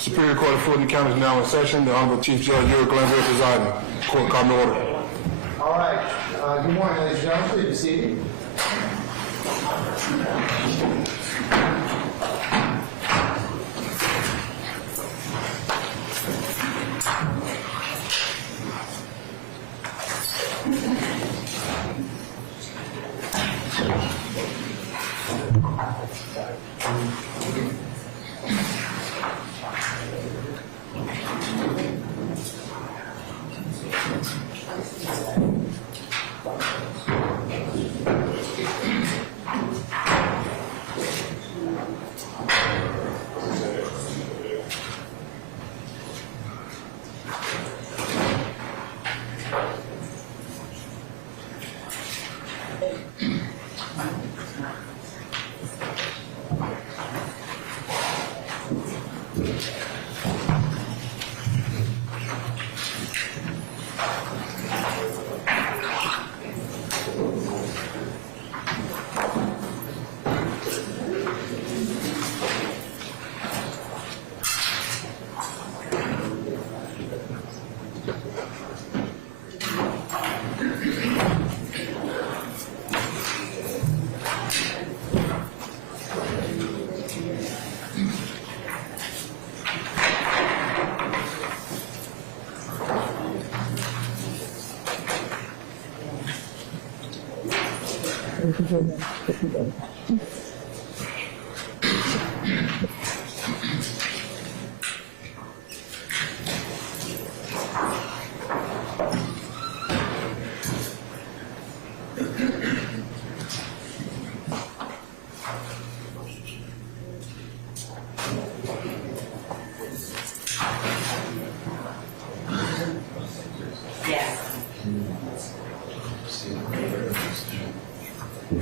Superior Court of Fulton County is now in session. The Honorable Chief Judge Uri Glanville presiding. Court call to order. All right. Good morning, ladies and gentlemen. Please be seated.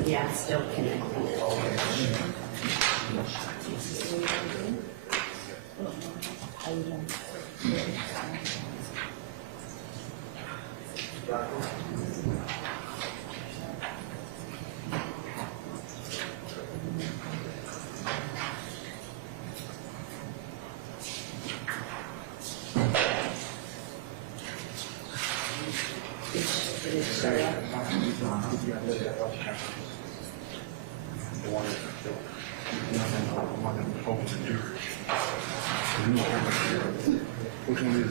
Yeah, still connected. Which one is it?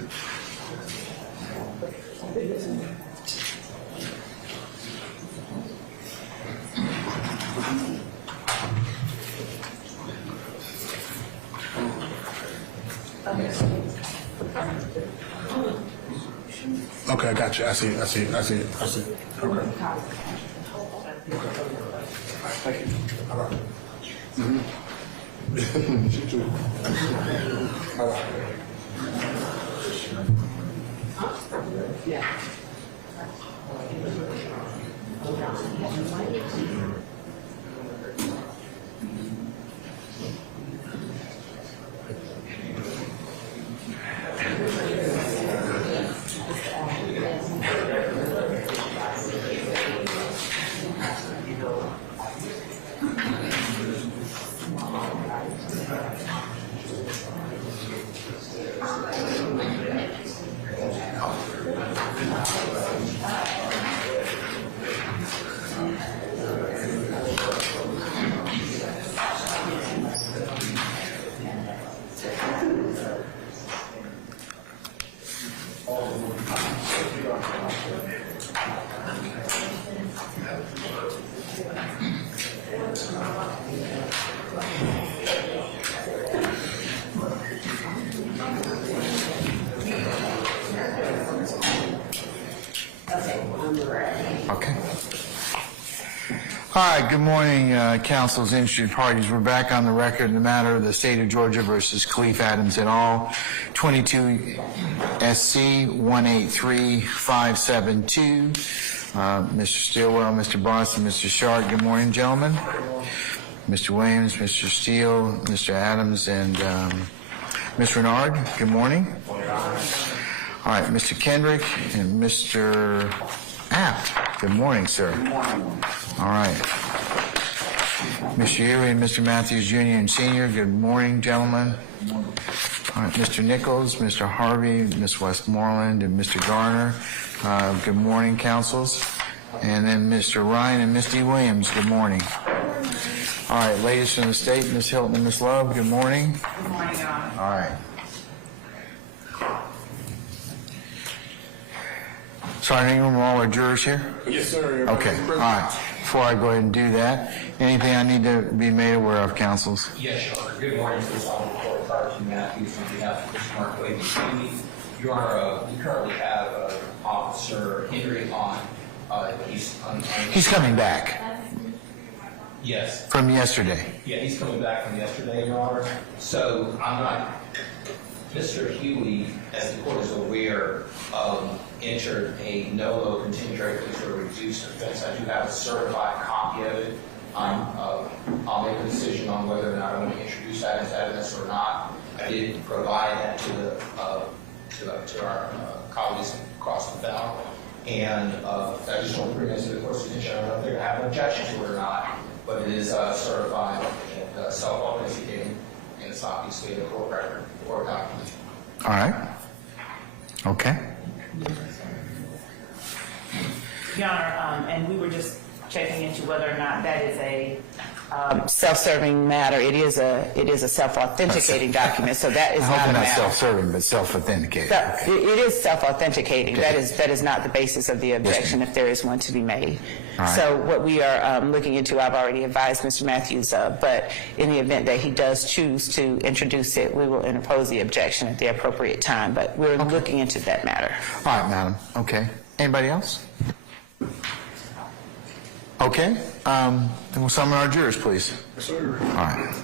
Okay, I got you. I see. Okay. Okay. Thank you. All right. You too. All right. Yeah. Okay. All right, good morning, council's interested parties. We're back on the record in the matter of the state of Georgia versus Khalif Adams et al., 22 SC 183572. Mr. Stilwell, Mr. Boston, Mr. Sharp, good morning, gentlemen. Mr. Williams, Mr. Steele, Mr. Adams, and Ms. Renard, good morning. All right, Mr. Kendrick and Mr. Apt, good morning, sir. Good morning. All right. Mr. Uri and Mr. Matthews, Jr. and Sr., good morning, gentlemen. Good morning. All right, Mr. Nichols, Mr. Harvey, Ms. Westmoreland, and Mr. Garner. Good morning, councils. And then Mr. Ryan and Ms. D. Williams, good morning. All right, ladies from the state, Ms. Hilton and Ms. Love, good morning. Good morning, Your Honor. All right. Sergeant Ingram, are all our jurors here? Yes, sir. Okay, all right. Before I go ahead and do that, anything I need to be made aware of, councils? Yes, Your Honor. Good morning, Mr. Court, Sergeant Matthews, on behalf of Mr. Mark Lady. Your Honor, we currently have Officer Henry on. He's coming back Yes. from yesterday. Yeah, he's coming back from yesterday, Your Honor. So I'm not. Mr. Huey, as the court is aware, entered a no-low contingent plea for a reduced offense. I do have a certified copy of it. I'll make a decision on whether or not I want to introduce that as evidence or not. I did provide that to our colleagues across the belt, and I just want to bring this to the court's attention. I don't know if they're going to have an objection to it or not, but it is certified and self-authenticating, and it's obviously a court record or document. All right. Okay. Your Honor, and we were just checking into whether or not that is a self-serving matter. It is a self-authenticating document, so that is I hope not a not matter. self-serving, but self-authenticated. It is self-authenticating. That is not the basis of the objection, if there is one to be made. Right. So what we are looking into, I've already advised Mr. Matthews of, but in the event that he does choose to introduce it, we will interpose the objection at the appropriate time. But we're looking into that matter. All right, madam. Okay. Anybody else? Okay. Then we'll summon our jurors, please. Yes, sir. All right.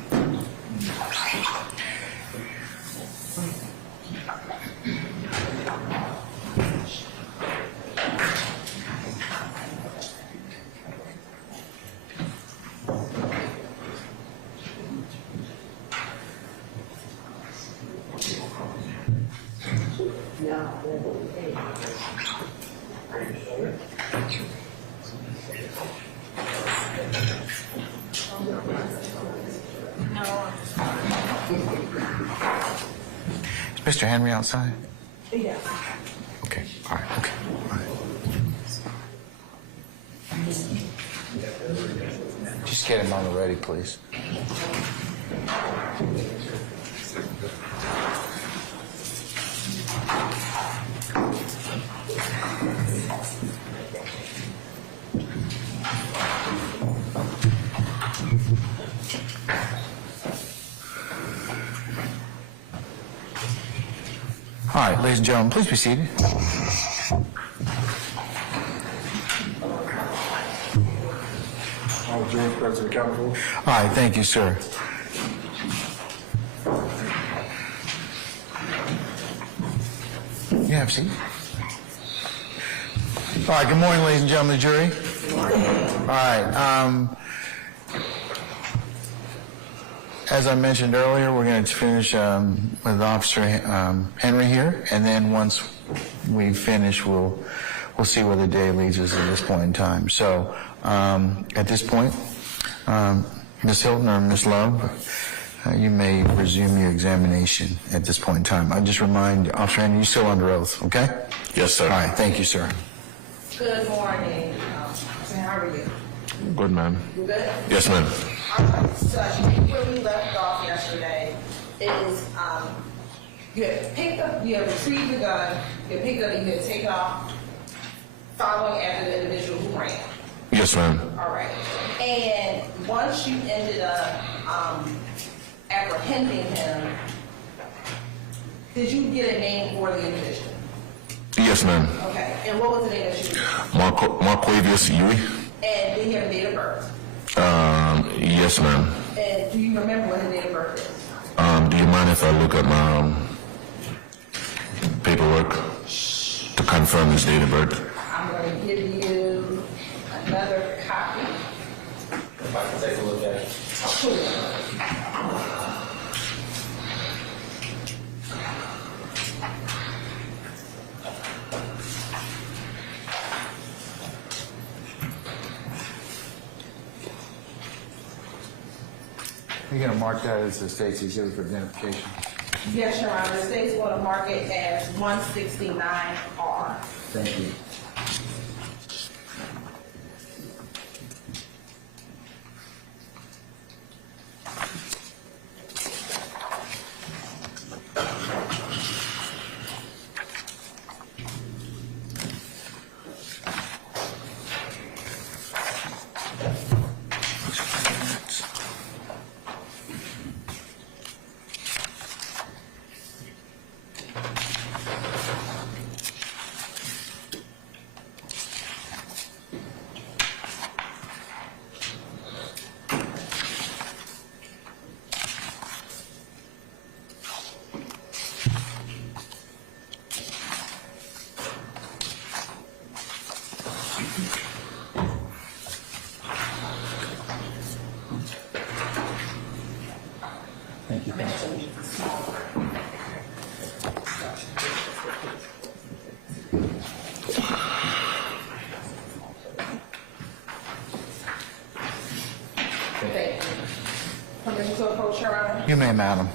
Is Mr. Henry outside? Yeah. Okay. All right. Okay. All right. Just get him on the ready, please. All right, ladies and gentlemen, please be seated. All jurors present accountable. All right, thank you, sir. You have a seat. All right, good morning, ladies and gentlemen of the jury. Good morning. All right, as I mentioned earlier, we're going to finish with Officer Henry here, and then once we finish, we'll see where the day leads us at this point in time. So at this point, Ms. Hilton or Ms. Love, you may resume your examination at this point in time. I just remind Officer Henry, you're still under oath, okay? Yes, sir. All right, thank you, sir. Good morning. How are you? Good, ma'am. You good? Yes, ma'am. All right. So where we left off yesterday is you had retrieved the gun, you had picked up, you had taken off, following after the individual who ran. Yes, ma'am. All right. And once you ended up apprehending him, did you get a name for the individual? Yes, ma'am. Okay. And what was the name that you? Marquavius Huey. And did he have a date of birth? Yes, ma'am. And do you remember what his date of birth is? Do you mind if I look at my paperwork to confirm his date of birth? I'm going to give you another copy. If I can take a look at it. You're going to mark that as the state's exhibit for identification. Yes, Your Honor, the state's going to mark it as 169R. Thank you. Permission to approach, Your Honor? You may, madam.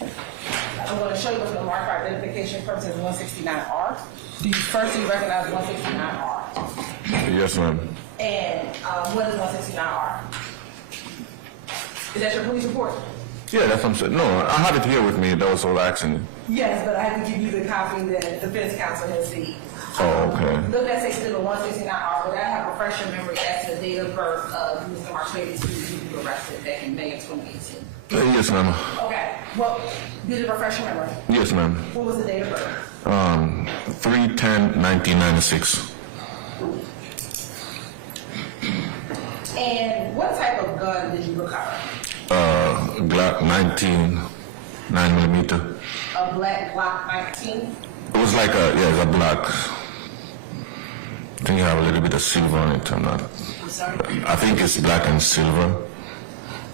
I'm going to show you what's going to mark for identification purposes 169R. Do you firstly recognize 169R? Yes, ma'am. And what is 169R? Is that your police report? Yeah, that's what I'm saying. No, I have it here with me. That was all accident. Yes, but I have to give you the copy that the defense counsel has seen. Oh, okay. Look at section 169R, but I have a refresher memory as to the date of birth of Mr. Martravis, who was arrested back in May of 2018. Yes, ma'am. Okay, well, did it refresh your memory? Yes, ma'am. What was the date of birth? 3/10/1996. And what type of gun did you recover? Glock 19, 9mm. A black Glock 19? It was like it's a black. I think you have a little bit of silver on it. I'm sorry? I think it's black and silver,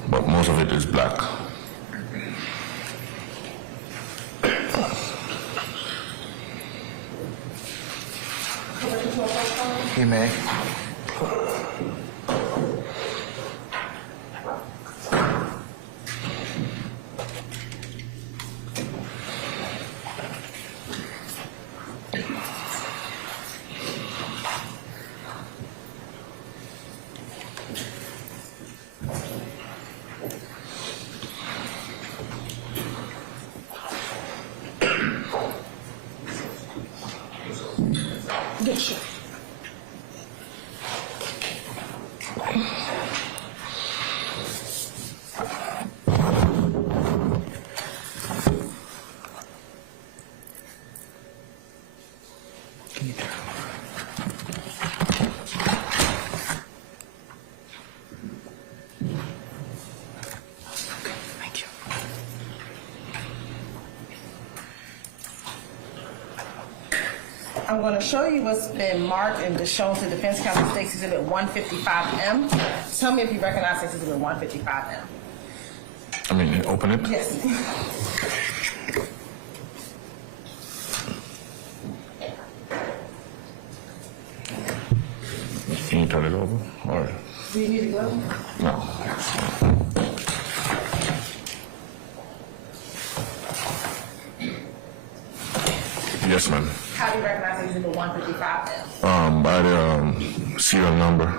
but most of it is black. You may. Good shit. Thank you. I'm going to show you what's been marked and shown to defense counsel State's Exhibit 155M. Tell me if you recognize this Exhibit 155M. I mean, open it. Yes. Can you turn it over? Or Do you need to go? no? Yes, ma'am. How do you recognize Exhibit 155M? By the serial number.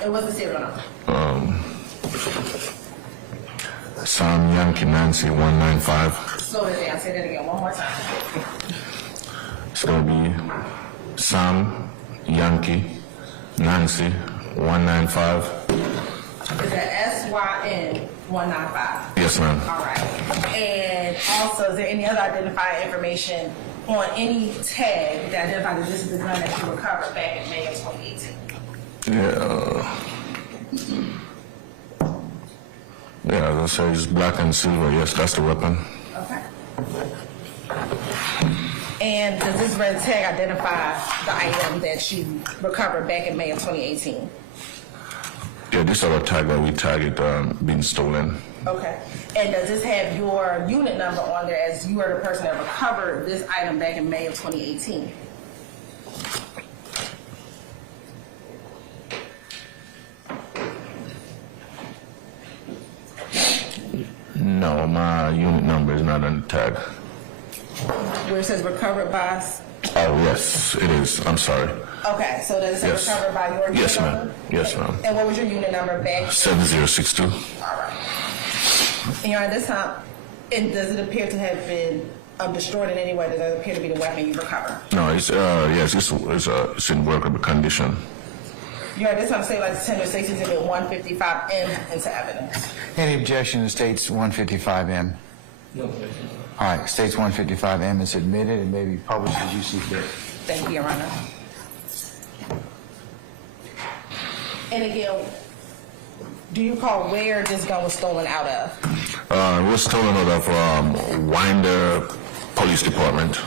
And what's the serial number? Sam Yankee Nancy 195. Slow that down. Say that again one more time. It's gonna be Sam Yankee Nancy 195. Is that SYN 195? Yes, ma'am. All right. And also, is there any other identifying information on any tag that identifies that this is the gun that you recovered back in May of 2018? Yeah, as I say, it's black and silver. Yes, that's the weapon. Okay. And does this red tag identify the item that you recovered back in May of 2018? Yeah, this other tag that we tagged being stolen. Okay. And does this have your unit number on there as you are the person that recovered this item back in May of 2018? No, my unit number is not on the tag. Where it says recovered by, Oh, yes, it is. I'm sorry. okay, so does it say Yes. recovered by your unit Yes, number? ma'am. Yes, ma'am. And what was your unit number back? 7062. All right. And you're at this time, and does it appear to have been destroyed in any way? Does it appear to be the weapon you recovered? No, it's yes, it's in workable condition. You're at this time saying like tender State's Exhibit 155M into evidence. Any objection to States 155M? No objection. All right, States 155M is admitted and may be published as you see fit. Thank you, Your Honor. And again, do you recall where this gun was stolen out of? It was stolen out of Winder Police Department.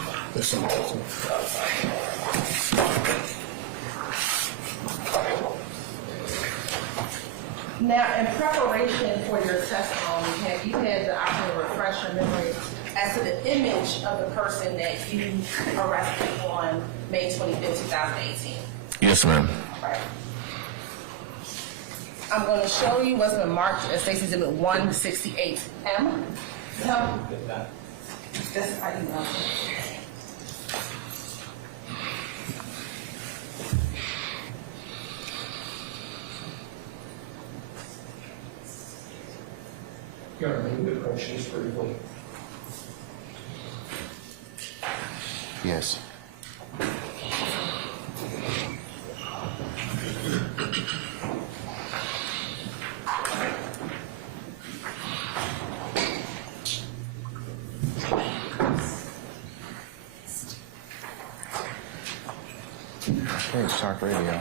Now, in preparation for your testimony, have you had the opportunity to refresh your memory as to the image of the person that you arrested on May 25th, 2018? Yes, ma'am. Right. I'm going to show you what's been marked as State's Exhibit 168M. So, this is how you know. Your Honor, may we approach these briefly? Yes. Okay, start radio.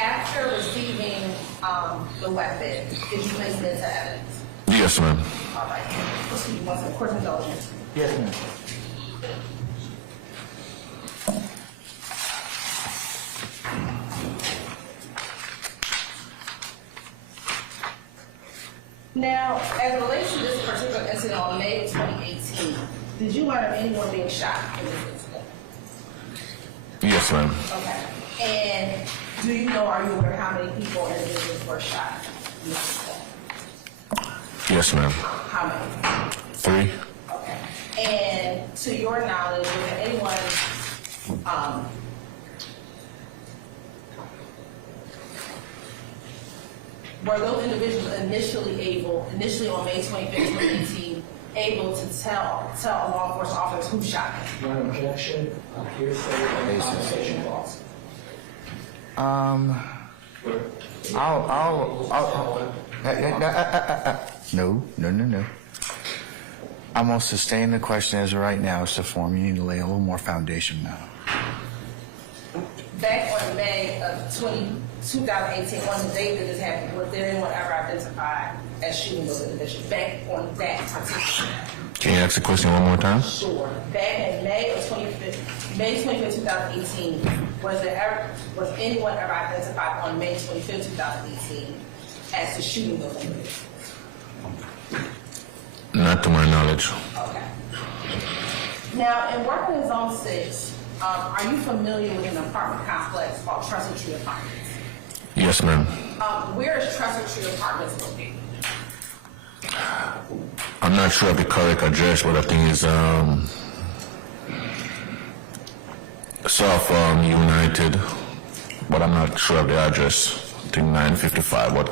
After receiving the weapon, did you place it into evidence? Yes, ma'am. All right. Proceed. Once the court indulgence. Yes, ma'am. Now, as it relates to this particular incident on May of 2018, did you learn of anyone being shot in this incident? Yes, ma'am. Okay. And do you know, are you aware how many people and individuals were shot in this incident? Yes, ma'am. How many? 3. Okay. And to your knowledge, was there anyone, were those individuals initially on May 25th, 2018, able to tell law enforcement officers who shot them? No objection, hearsay, and compensation clause. No. I'm going to sustain the question as of right now. It's the form. You need to lay a little more foundation now. Back on May of 2018, on the day that this happened, was there anyone ever identified as shooting those individuals? Back on that particular day? Can you ask the question one more time? Sure. Back in May 25th, 2018, was anyone ever identified on May 25th, 2018 as to shooting those individuals? Not to my knowledge. Okay. Now, in working in Zone 6, are you familiar with an apartment complex called Trestle Tree Apartments? Yes, ma'am. Where is Trestle Tree Apartments located? I'm not sure of the correct address, but I think it's South United, but I'm not sure of the address. I think 955, but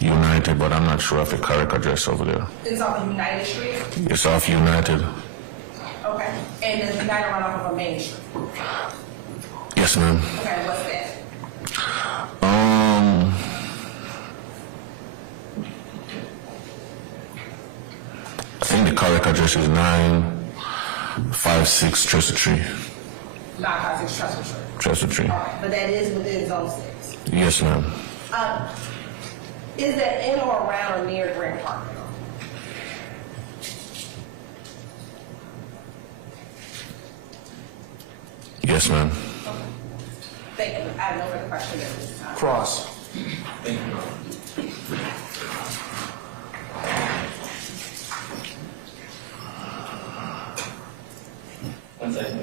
United, but I'm not sure of the correct address over there. It's on United Street? It's South United. Okay. And does United run off of a main street? Yes, ma'am. Okay, what's that? I think the correct address is 956 Trestle Tree. 956 Trestle Tree. Trestle Tree. All right, but that is within Zone 6. Yes, ma'am. Is that in or around or near Grant Park? Yes, ma'am. Thank you. I have no further questions at this time. Cross. Thank you. One second.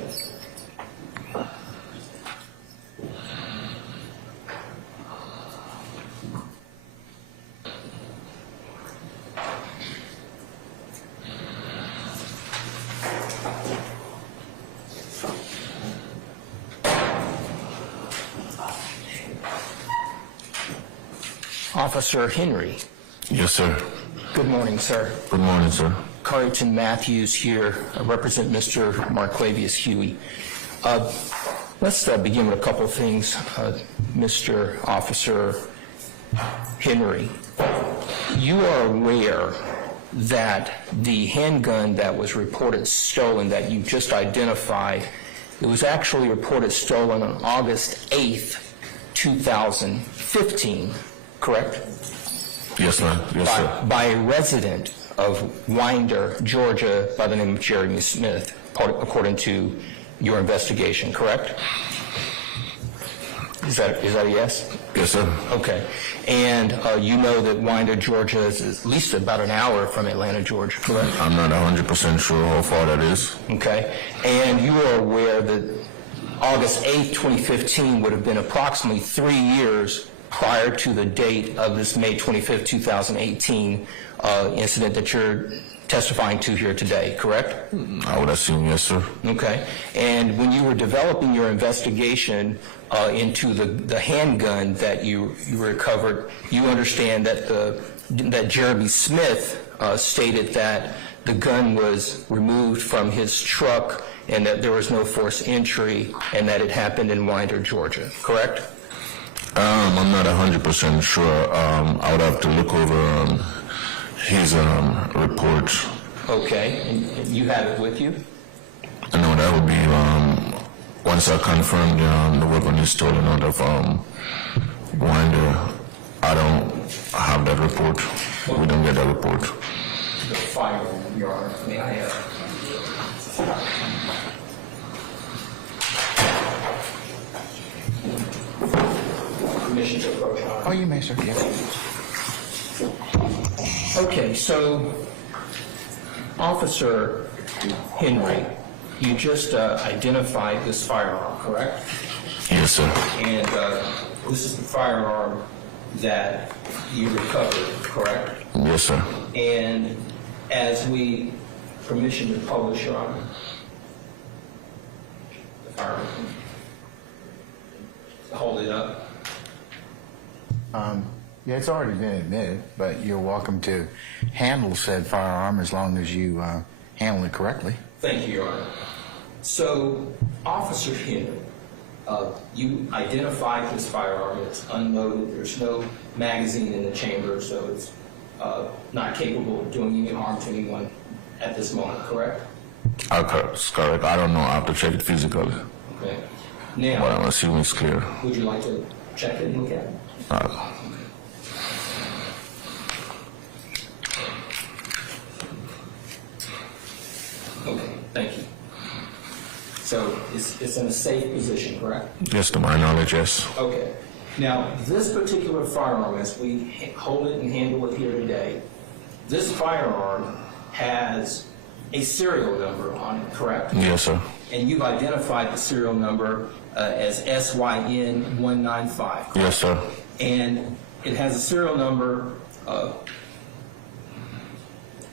Officer Henry. Yes, sir. Good morning, sir. Good morning, sir. Carrington Matthews here. I represent Mr. Marquavius Huey. Let's begin with a couple of things. Mr. Officer Henry, you are aware that the handgun that was reported stolen that you just identified, it was actually reported stolen on August 8th, 2015, correct? Yes, ma'am. Yes, sir. By a resident of Winder, Georgia, by the name of Jeremy Smith, according to your investigation, correct? Is that a yes? Yes, sir. Okay. And you know that Winder, Georgia is at least about an hour from Atlanta, Georgia, correct? I'm not 100% sure how far that is. Okay. And you are aware that August 8th, 2015 would have been approximately 3 years prior to the date of this May 25th, 2018 incident that you're testifying to here today, correct? I would assume yes, sir. Okay. And when you were developing your investigation into the handgun that you recovered, you understand that that Jeremy Smith stated that the gun was removed from his truck and that there was no forced entry and that it happened in Winder, Georgia, correct? I'm not 100% sure. I would have to look over his report. Okay. And you have it with you? No, that would be once I confirm the weapon is stolen out of Winder. I don't have that report. We don't get that report. The firearm, Your Honor. May I have? Permission to approach, Your Honor. Oh, you may, sir. Yes. Okay, so Officer Henry, you just identified this firearm, correct? Yes, sir. And this is the firearm that you recovered, correct? Yes, sir. And as we permission to publish, Your Honor, the firearm, hold it up. Yeah, it's already been admitted, but you're welcome to handle said firearm as long as you handle it correctly. Thank you, Your Honor. So, Officer Henry, you identified this firearm. It's unloaded. There's no magazine in the chamber, so it's not capable of doing any harm to anyone at this moment, correct? That's correct. I don't know. I have to check it physically. Okay. But Now, I'm assuming it's clear. would you like to check it and look at it? Okay, thank you. So it's in a safe position, correct? Yes, to my knowledge, yes. Okay. Now, this particular firearm, as we hold it and handle it here today, this firearm has a serial number on it, correct? Yes, sir. And you've identified the serial number as SYN195, correct? Yes, sir. And it has a serial number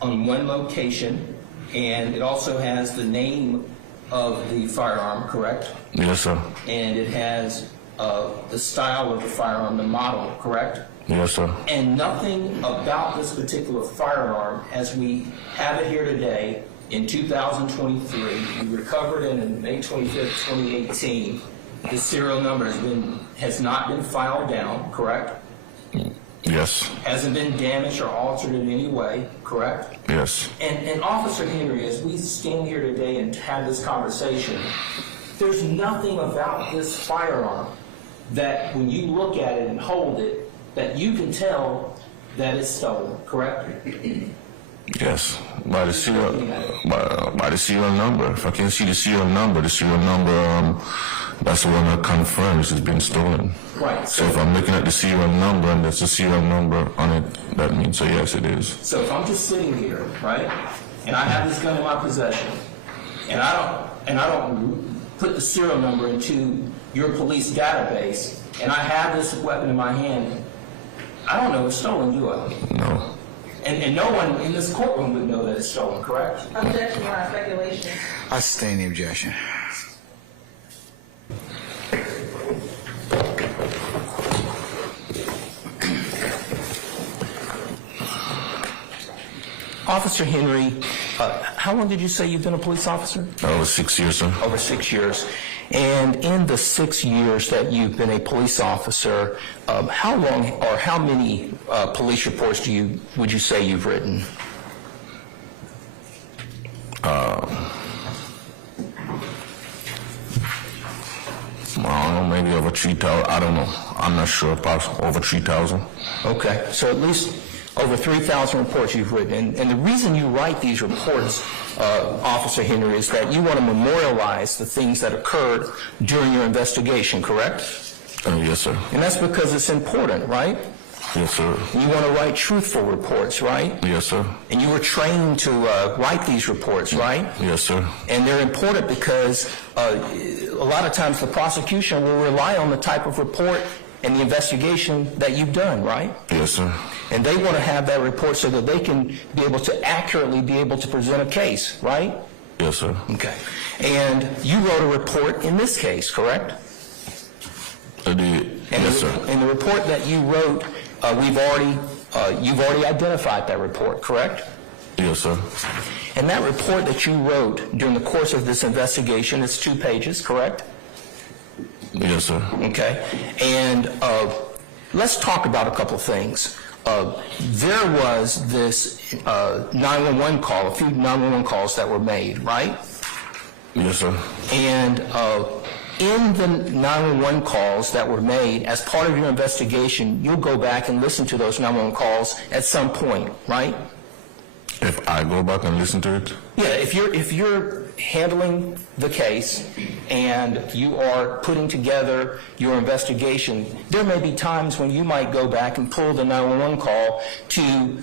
on one location, and it also has the name of the firearm, correct? Yes, sir. And it has the style of the firearm, the model, correct? Yes, sir. And nothing about this particular firearm, as we have it here today in 2023, we recovered it on May 25th, 2018. The serial number has not been filed down, correct? Yes. Hasn't been damaged or altered in any way, correct? Yes. And Officer Henry, as we stand here today and have this conversation, there's nothing about this firearm that when you look at it and hold it, that you can tell that it's stolen, correct? Yes. By the serial, by the serial number. If I can see the serial number, that's the one that confirms it's been stolen. Right. So if I'm looking at the serial number and there's a serial number on it, that means so yes, it is. So if I'm just sitting here, right, and I have this gun in my possession, and I don't put the serial number into your police database, and I have this weapon in my hand, I don't know it's stolen, do I? No. And no one in this courtroom would know that it's stolen, correct? Objection, Your Honor, speculation. I sustain the objection. Officer Henry, how long did you say you've been a police officer? That was 6 years, sir. Over 6 years. And in the 6 years that you've been a police officer, how long or how many police reports would you say you've written? I don't know, maybe over 3,000. I don't know. I'm not sure. About over 3,000. Okay, so at least over 3,000 reports you've written. And the reason you write these reports, Officer Henry, is that you want to memorialize the things that occurred during your investigation, correct? Yes, sir. And that's because it's important, right? Yes, sir. And you want to write truthful reports, right? Yes, sir. And you were trained to write these reports, right? Yes, sir. And they're important because a lot of times the prosecution will rely on the type of report and the investigation that you've done, right? Yes, sir. And they want to have that report so that they can be able to accurately be able to present a case, right? Yes, sir. Okay. And you wrote a report in this case, correct? I did. Yes, sir. And the report that you wrote, you've already identified that report, correct? Yes, sir. And that report that you wrote during the course of this investigation is 2 pages, correct? Yes, sir. Okay. And let's talk about a couple things. There was this 911 call, a few 911 calls that were made, right? Yes, sir. And in the 911 calls that were made, as part of your investigation, you'll go back and listen to those 911 calls at some point, right? If I go back and listen to it? Yeah, if you're handling the case and you are putting together your investigation, there may be times when you might go back and pull the 911 call to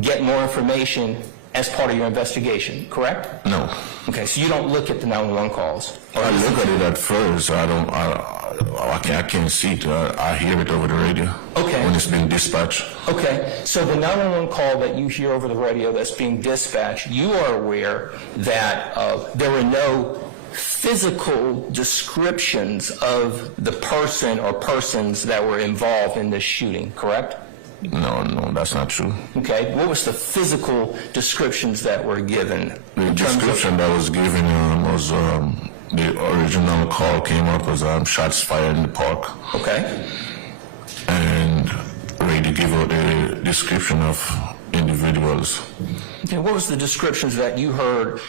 get more information as part of your investigation, correct? No. Okay, so you don't look at the 911 calls? I look at it at first. I can't see it. I hear it over the radio. Okay. When it's being dispatched. Okay, so the 911 call that you hear over the radio that's being dispatched, you are aware that there were no physical descriptions of the person or persons that were involved in this shooting, correct? No, that's not true. Okay, what was the physical descriptions that were given? The description that was given was the original call came up as shots fired in the park. Okay, And radio gave out a description of individuals. okay, what was the descriptions that you heard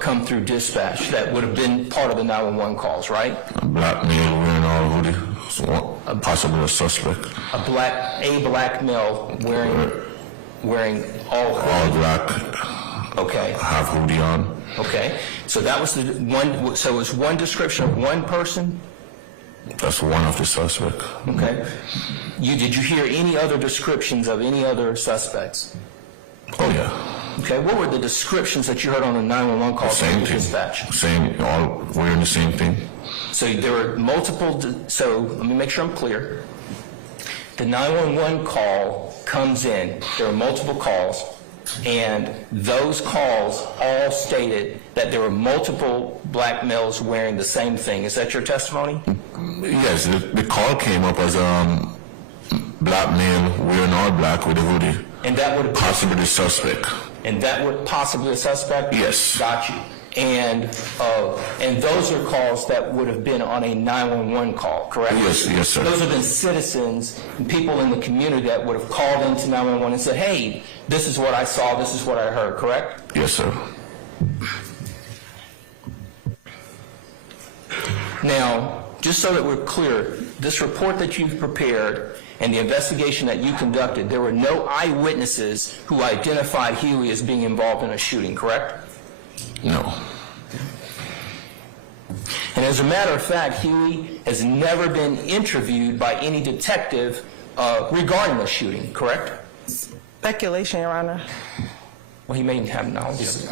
come through dispatch that would have been part of the 911 calls, right? A black male wearing all hoodie, so possibly a suspect. A black male wearing all All black, Okay, have hoodie on. okay. So that was the one, so it was one description of one person? That's one of the suspects. Okay. Did you hear any other descriptions of any other suspects? Oh yeah, Okay, what were the descriptions that you heard on the 911 call same from thing. dispatch? Same, all wearing the same thing. So there were multiple, so let me make sure I'm clear. The 911 call comes in, there are multiple calls, and those calls all stated that there were multiple black males wearing the same thing. Is that your testimony? Yes, the call came up as black male wearing all black with a hoodie, And that would possibly the suspect. possibly a suspect? Yes. Got you. And those are calls that would have been on a 911 call, correct? Yes, sir. Those have been citizens and people in the community that would have called into 911 and said, hey, this is what I saw, this is what I heard, correct? Yes, sir. Now, just so that we're clear, this report that you've prepared and the investigation that you conducted, there were no eyewitnesses who identified Huey as being involved in a shooting, correct? No. And as a matter of fact, Huey has never been interviewed by any detective regarding the shooting, correct? Speculation, Your Honor. Well, he may have knowledge of it.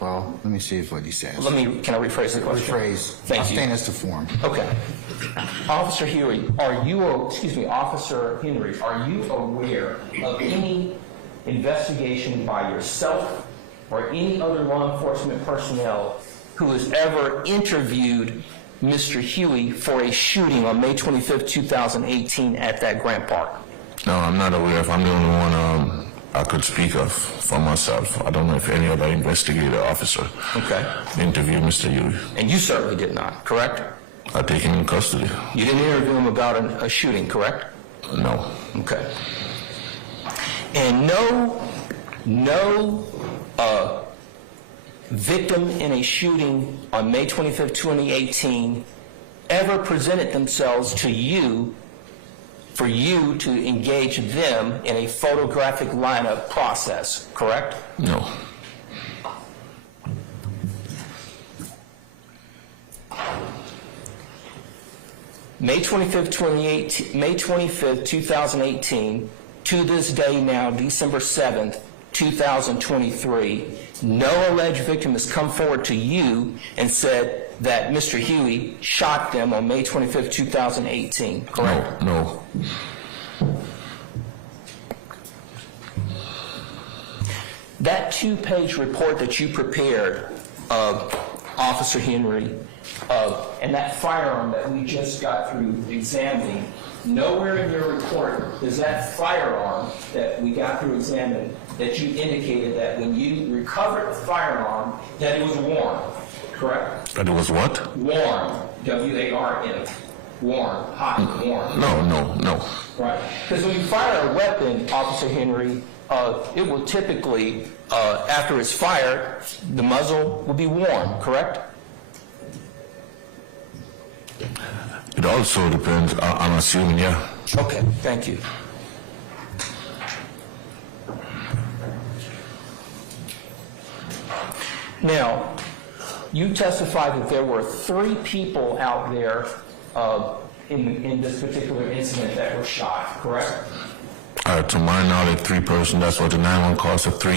Well, let me see what he says. Can I rephrase the question? Rephrase. Thank I'll you. stand as to form. Okay. Officer Huey, Officer Henry, are you aware of any investigation by yourself or any other law enforcement personnel who has ever interviewed Mr. Huey for a shooting on May 25th, 2018 at that Grant Park? No, I'm not aware if I'm the only one I could speak of for myself. I don't know if any other investigator officer interviewed Mr. Huey. And you certainly did not, correct? I take him in custody. You didn't interview him about a shooting, correct? No. Okay. And no victim in a shooting on May 25th, 2018 ever presented themselves to you for you to engage them in a photographic lineup process, correct? No. May 25th, 2018, to this day now, December 7th, 2023, no alleged victim has come forward to you and said that Mr. Huey shot them on May 25th, 2018, correct? No. That two-page report that you prepared, Officer Henry, and that firearm that we just got through examining, nowhere in your report does that firearm that we got through examining that you indicated that when you recovered the firearm that it was warm, correct? That it was what? Warm, W-A-R-M, warm, hot, warm. No. Right. Because when you fire a weapon, Officer Henry, it will typically, after it's fired, the muzzle will be warm, correct? It also depends, I'm assuming, yeah. Okay, thank you. Now, you testified that there were 3 people out there in this particular incident that were shot, correct? To my knowledge, 3 persons, that's what the 911 call said, 3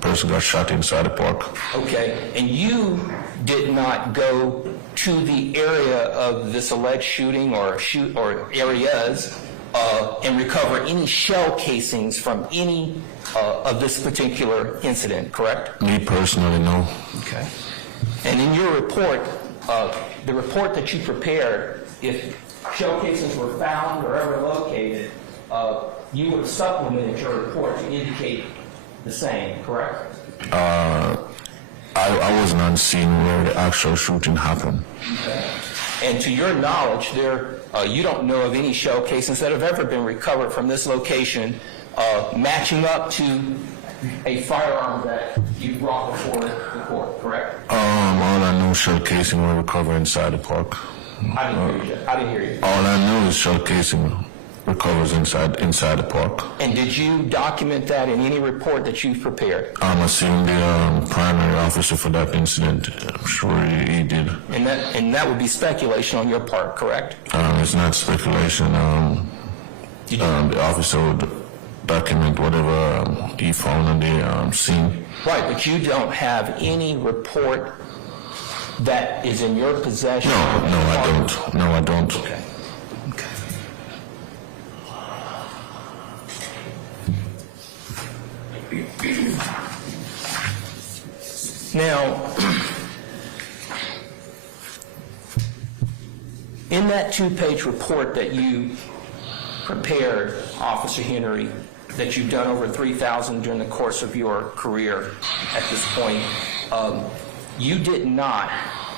person got shot inside the park. Okay, and you did not go to the area of this alleged shooting or areas and recover any shell casings from any of this particular incident, correct? Me personally, no. Okay. And in your report, the report that you prepared, if shell casings were found or ever located, you would have supplemented your report to indicate the same, correct? I wasn't on scene where the actual shooting happened. Okay. And to your knowledge, you don't know of any shell casings that have ever been recovered from this location matching up to a firearm that you brought before the court, correct? All I know, shell casing were recovered inside the park. I didn't hear you. All I know is shell casing recovers inside the park. And did you document that in any report that you've prepared? I'm assuming the primary officer for that incident, I'm sure he did. And that would be speculation on your part, correct? It's not speculation. The officer would document whatever he found on the scene. Right, but you don't have any report that is in your possession? No, I don't. No, I don't. Okay. Okay. Now, in that 2-page report that you prepared, Officer Henry, that you've done over 3,000 during the course of your career at this point, you did not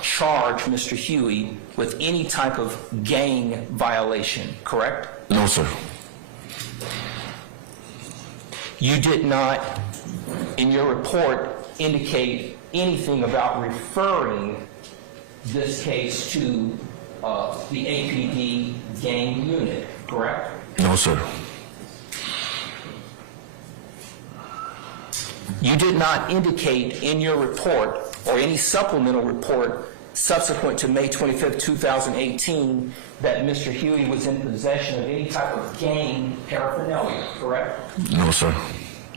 charge Mr. Huey with any type of gang violation, correct? No, sir. You did not, in your report, indicate anything about referring this case to the APD gang unit, correct? No, sir. You did not indicate in your report or any supplemental report subsequent to May 25th, 2018, that Mr. Huey was in possession of any type of gang paraphernalia, correct? No, sir.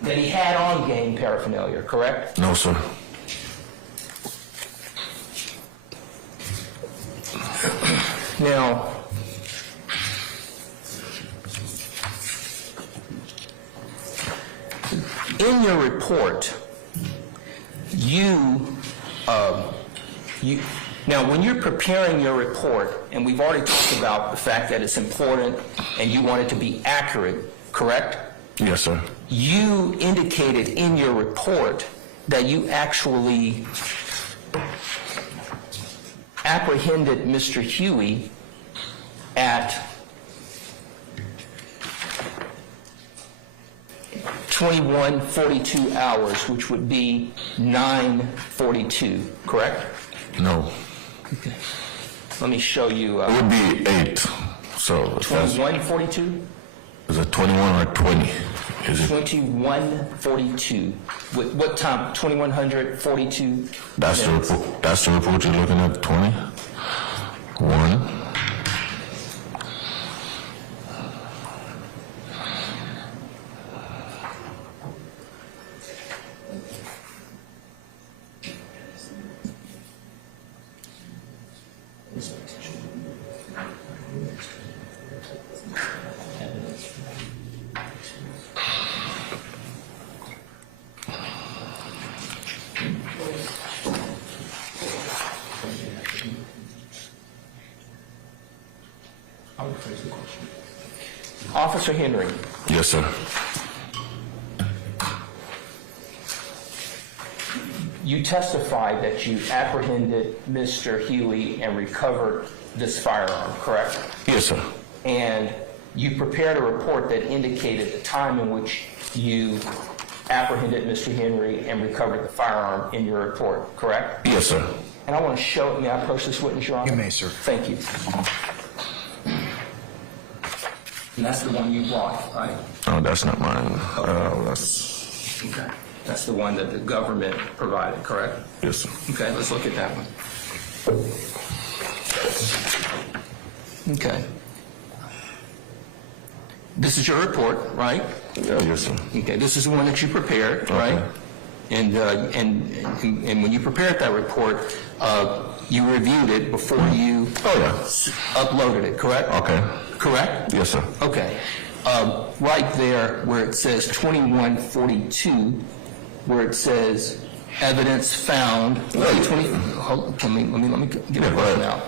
That he had on gang paraphernalia, correct? No, sir. Now, in your report, now when you're preparing your report, and we've already talked about the fact that it's important and you want it to be accurate, correct? Yes, sir. You indicated in your report that you actually apprehended Mr. Huey at 21:42 hours, which would be 9:42, correct? No. Okay. Let me show you. It would be 8. So if that's, 21:42? is it 21 or 20? Is it? 21:42. What time? 2142? That's the report. That's the report you're looking at. 20. 1. Officer Henry, Yes, sir. you testified that you apprehended Mr. Huey and recovered this firearm, correct? Yes, sir. And you prepared a report that indicated the time in which you apprehended Mr. Henry and recovered the firearm in your report, correct? Yes, sir. And I want to show it. May I approach this witness, Your Honor? You may, sir. Thank you. And that's the one you brought, right? No, that's not mine. That's Okay. That's the one that the government provided, correct? yes, sir. Okay, let's look at that one. Okay. This is your report, right? Yeah, yes, sir. Okay, this is the one that you prepared, right? And when you prepared that report, you reviewed it before you uploaded it, correct? Okay. Correct? Yes, sir. Okay. Right there where it says 2142, where it says evidence found, May 20, hold, let me get it right now.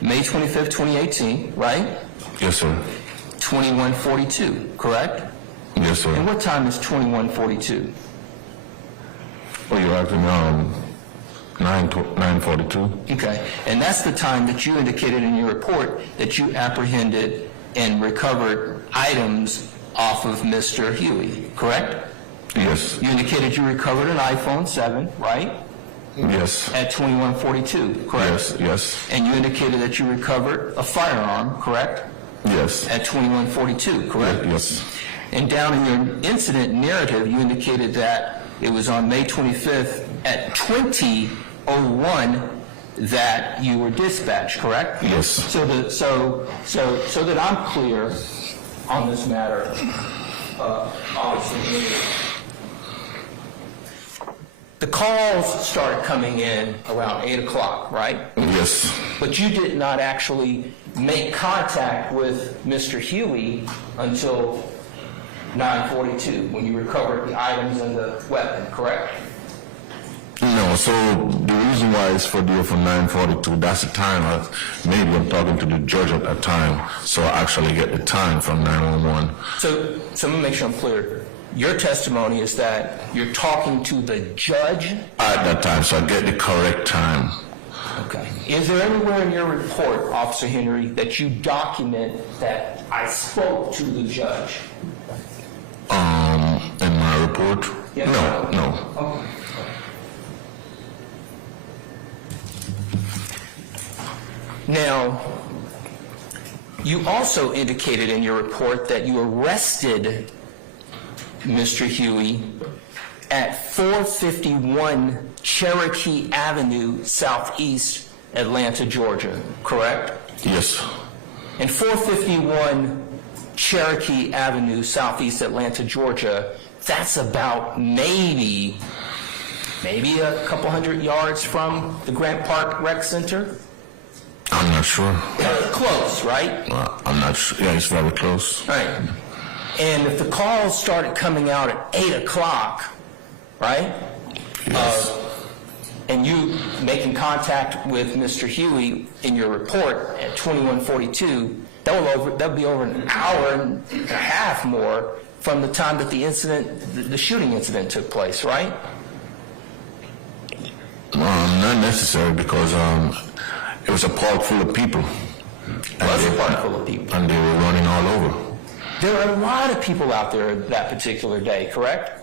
May 25th, 2018, right? Yes, sir. 2142, correct? Yes, sir. And what time is 2142? Oh, you're asking 9:42. Okay, and that's the time that you indicated in your report that you apprehended and recovered items off of Mr. Huey, correct? Yes. You indicated you recovered an iPhone 7, right? Yes. At 2142, correct? Yes. Yes. And you indicated that you recovered a firearm, correct? Yes. At 2142, correct? Yes. And down in your incident narrative, you indicated that it was on May 25th at 20:01 that you were dispatched, correct? Yes. So that I'm clear on this matter, obviously, the calls started coming in around 8 o'clock, right? Yes. But you did not actually make contact with Mr. Huey until 9:42, when you recovered the items and the weapon, correct? No, so the reason why it's for due for 9:42, that's the time maybe I'm talking to the judge at that time, so I actually get the time from 911. So let me make sure I'm clear. Your testimony is that you're talking to the judge? At that time, so I get the correct time. Okay. Is there anywhere in your report, Officer Henry, that you document that I spoke to the judge? In my report? Yes. No. Okay. Now, you also indicated in your report that you arrested Mr. Huey at 451 Cherokee Avenue, Southeast Atlanta, Georgia, correct? Yes. And 451 Cherokee Avenue, Southeast Atlanta, Georgia, that's about maybe a couple hundred yards from the Grant Park Rec Center? I'm not sure. Close, right? I'm not sure. Yeah, it's very close. Right. And if the calls started coming out at 8 o'clock, right? Yes. And you making contact with Mr. Huey in your report at 2142, that'll be over an hour and a half more from the time that the incident, the shooting incident took place, right? Not necessary because it was a park full of people. It was a park full of people. And they were running all over. There were a lot of people out there that particular day, correct?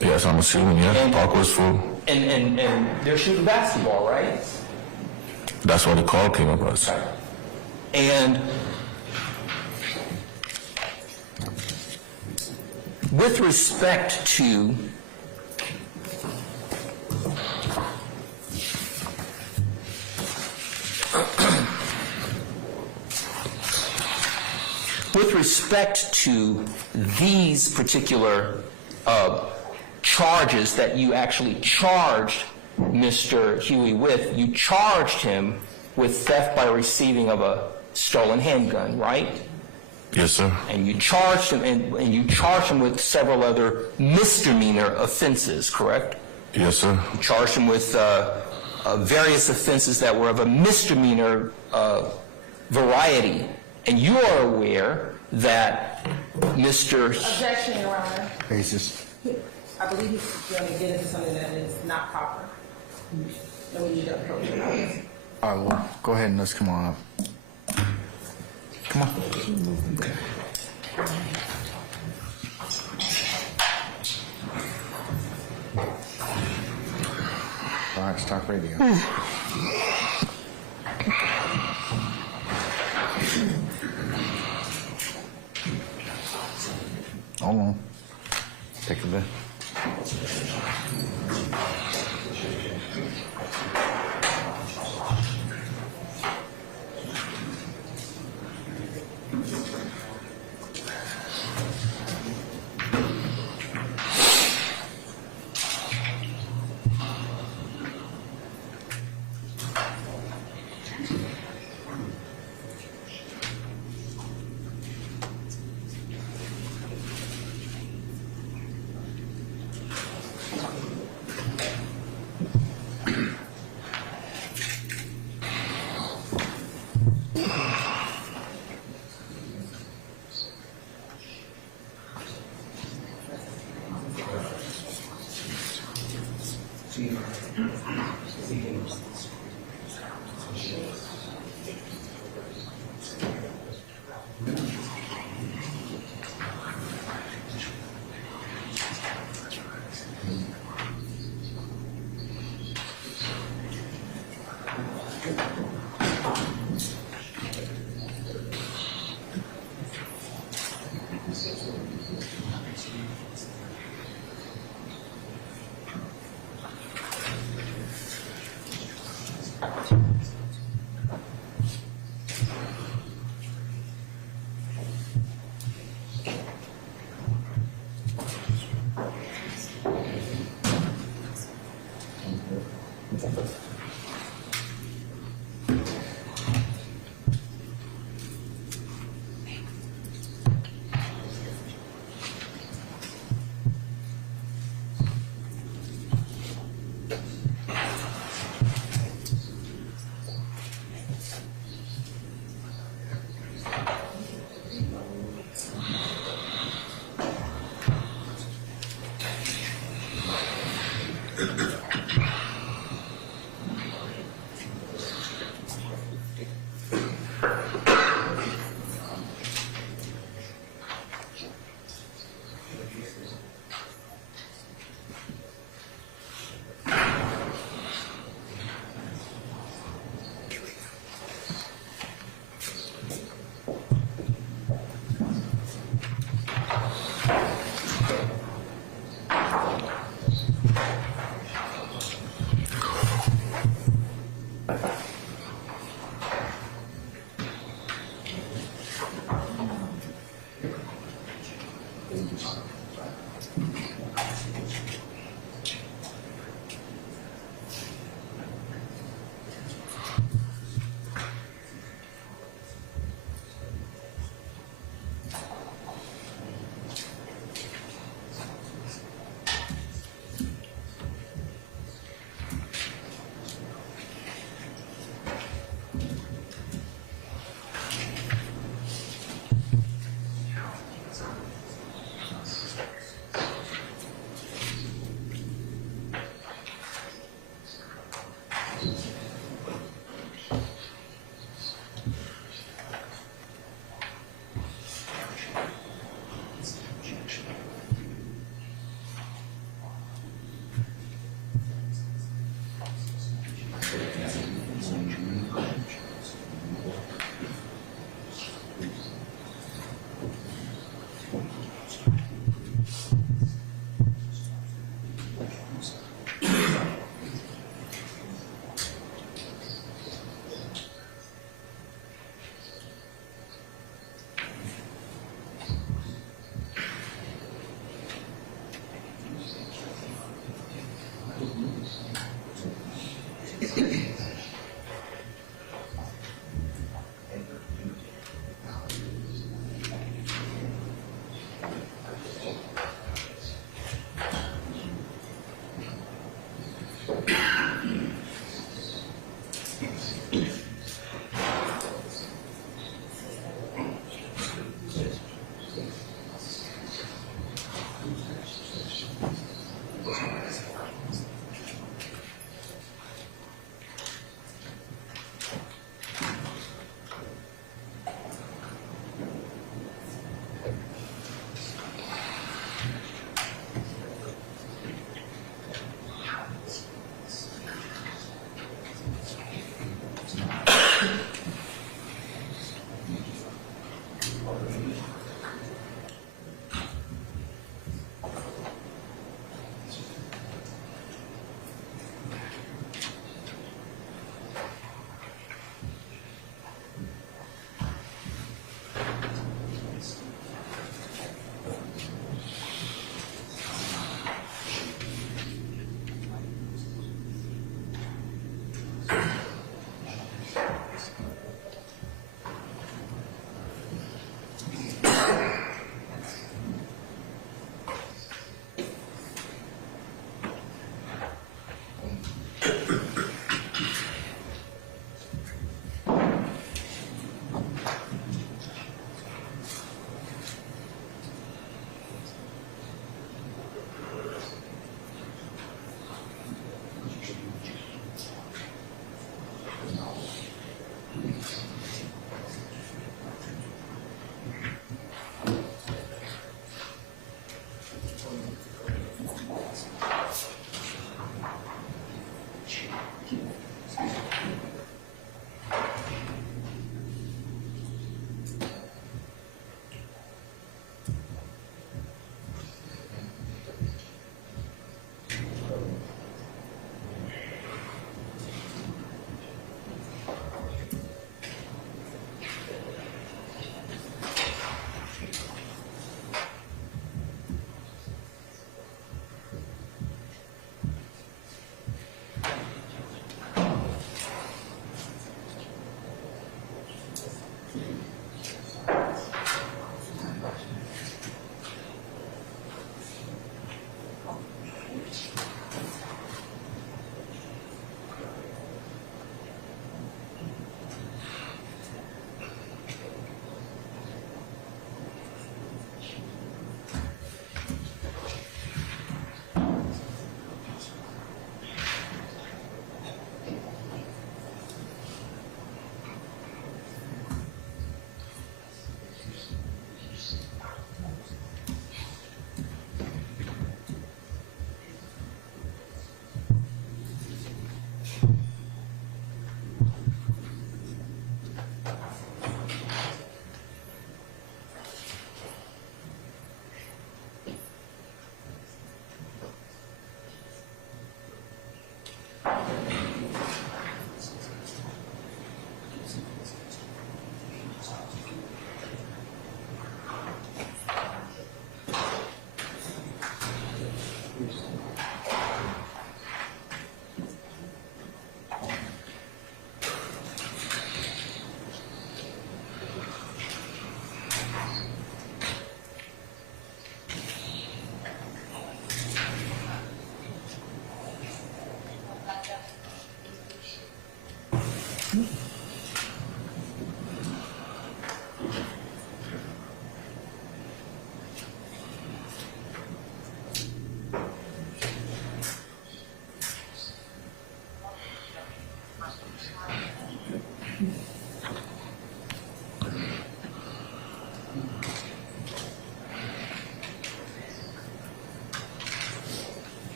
Yes, I'm assuming, yeah. And- Park was full. And they're shooting basketball, right? That's what the call came up as. And with respect to these particular charges that you actually charged Mr. Huey with, you charged him with theft by receiving of a stolen handgun, right? Yes, sir. And you charged him, and you charged him with several other misdemeanor offenses, correct? Yes, sir. You charged him with various offenses that were of a misdemeanor variety. And you are aware that Mr. Objection, Your Honor. Basis. I believe he's going to get into something that is not proper. And we need to approach it. All right, well, go ahead and let's come on up. Come on. Okay. All right, start radio. Hold on. Take a bit.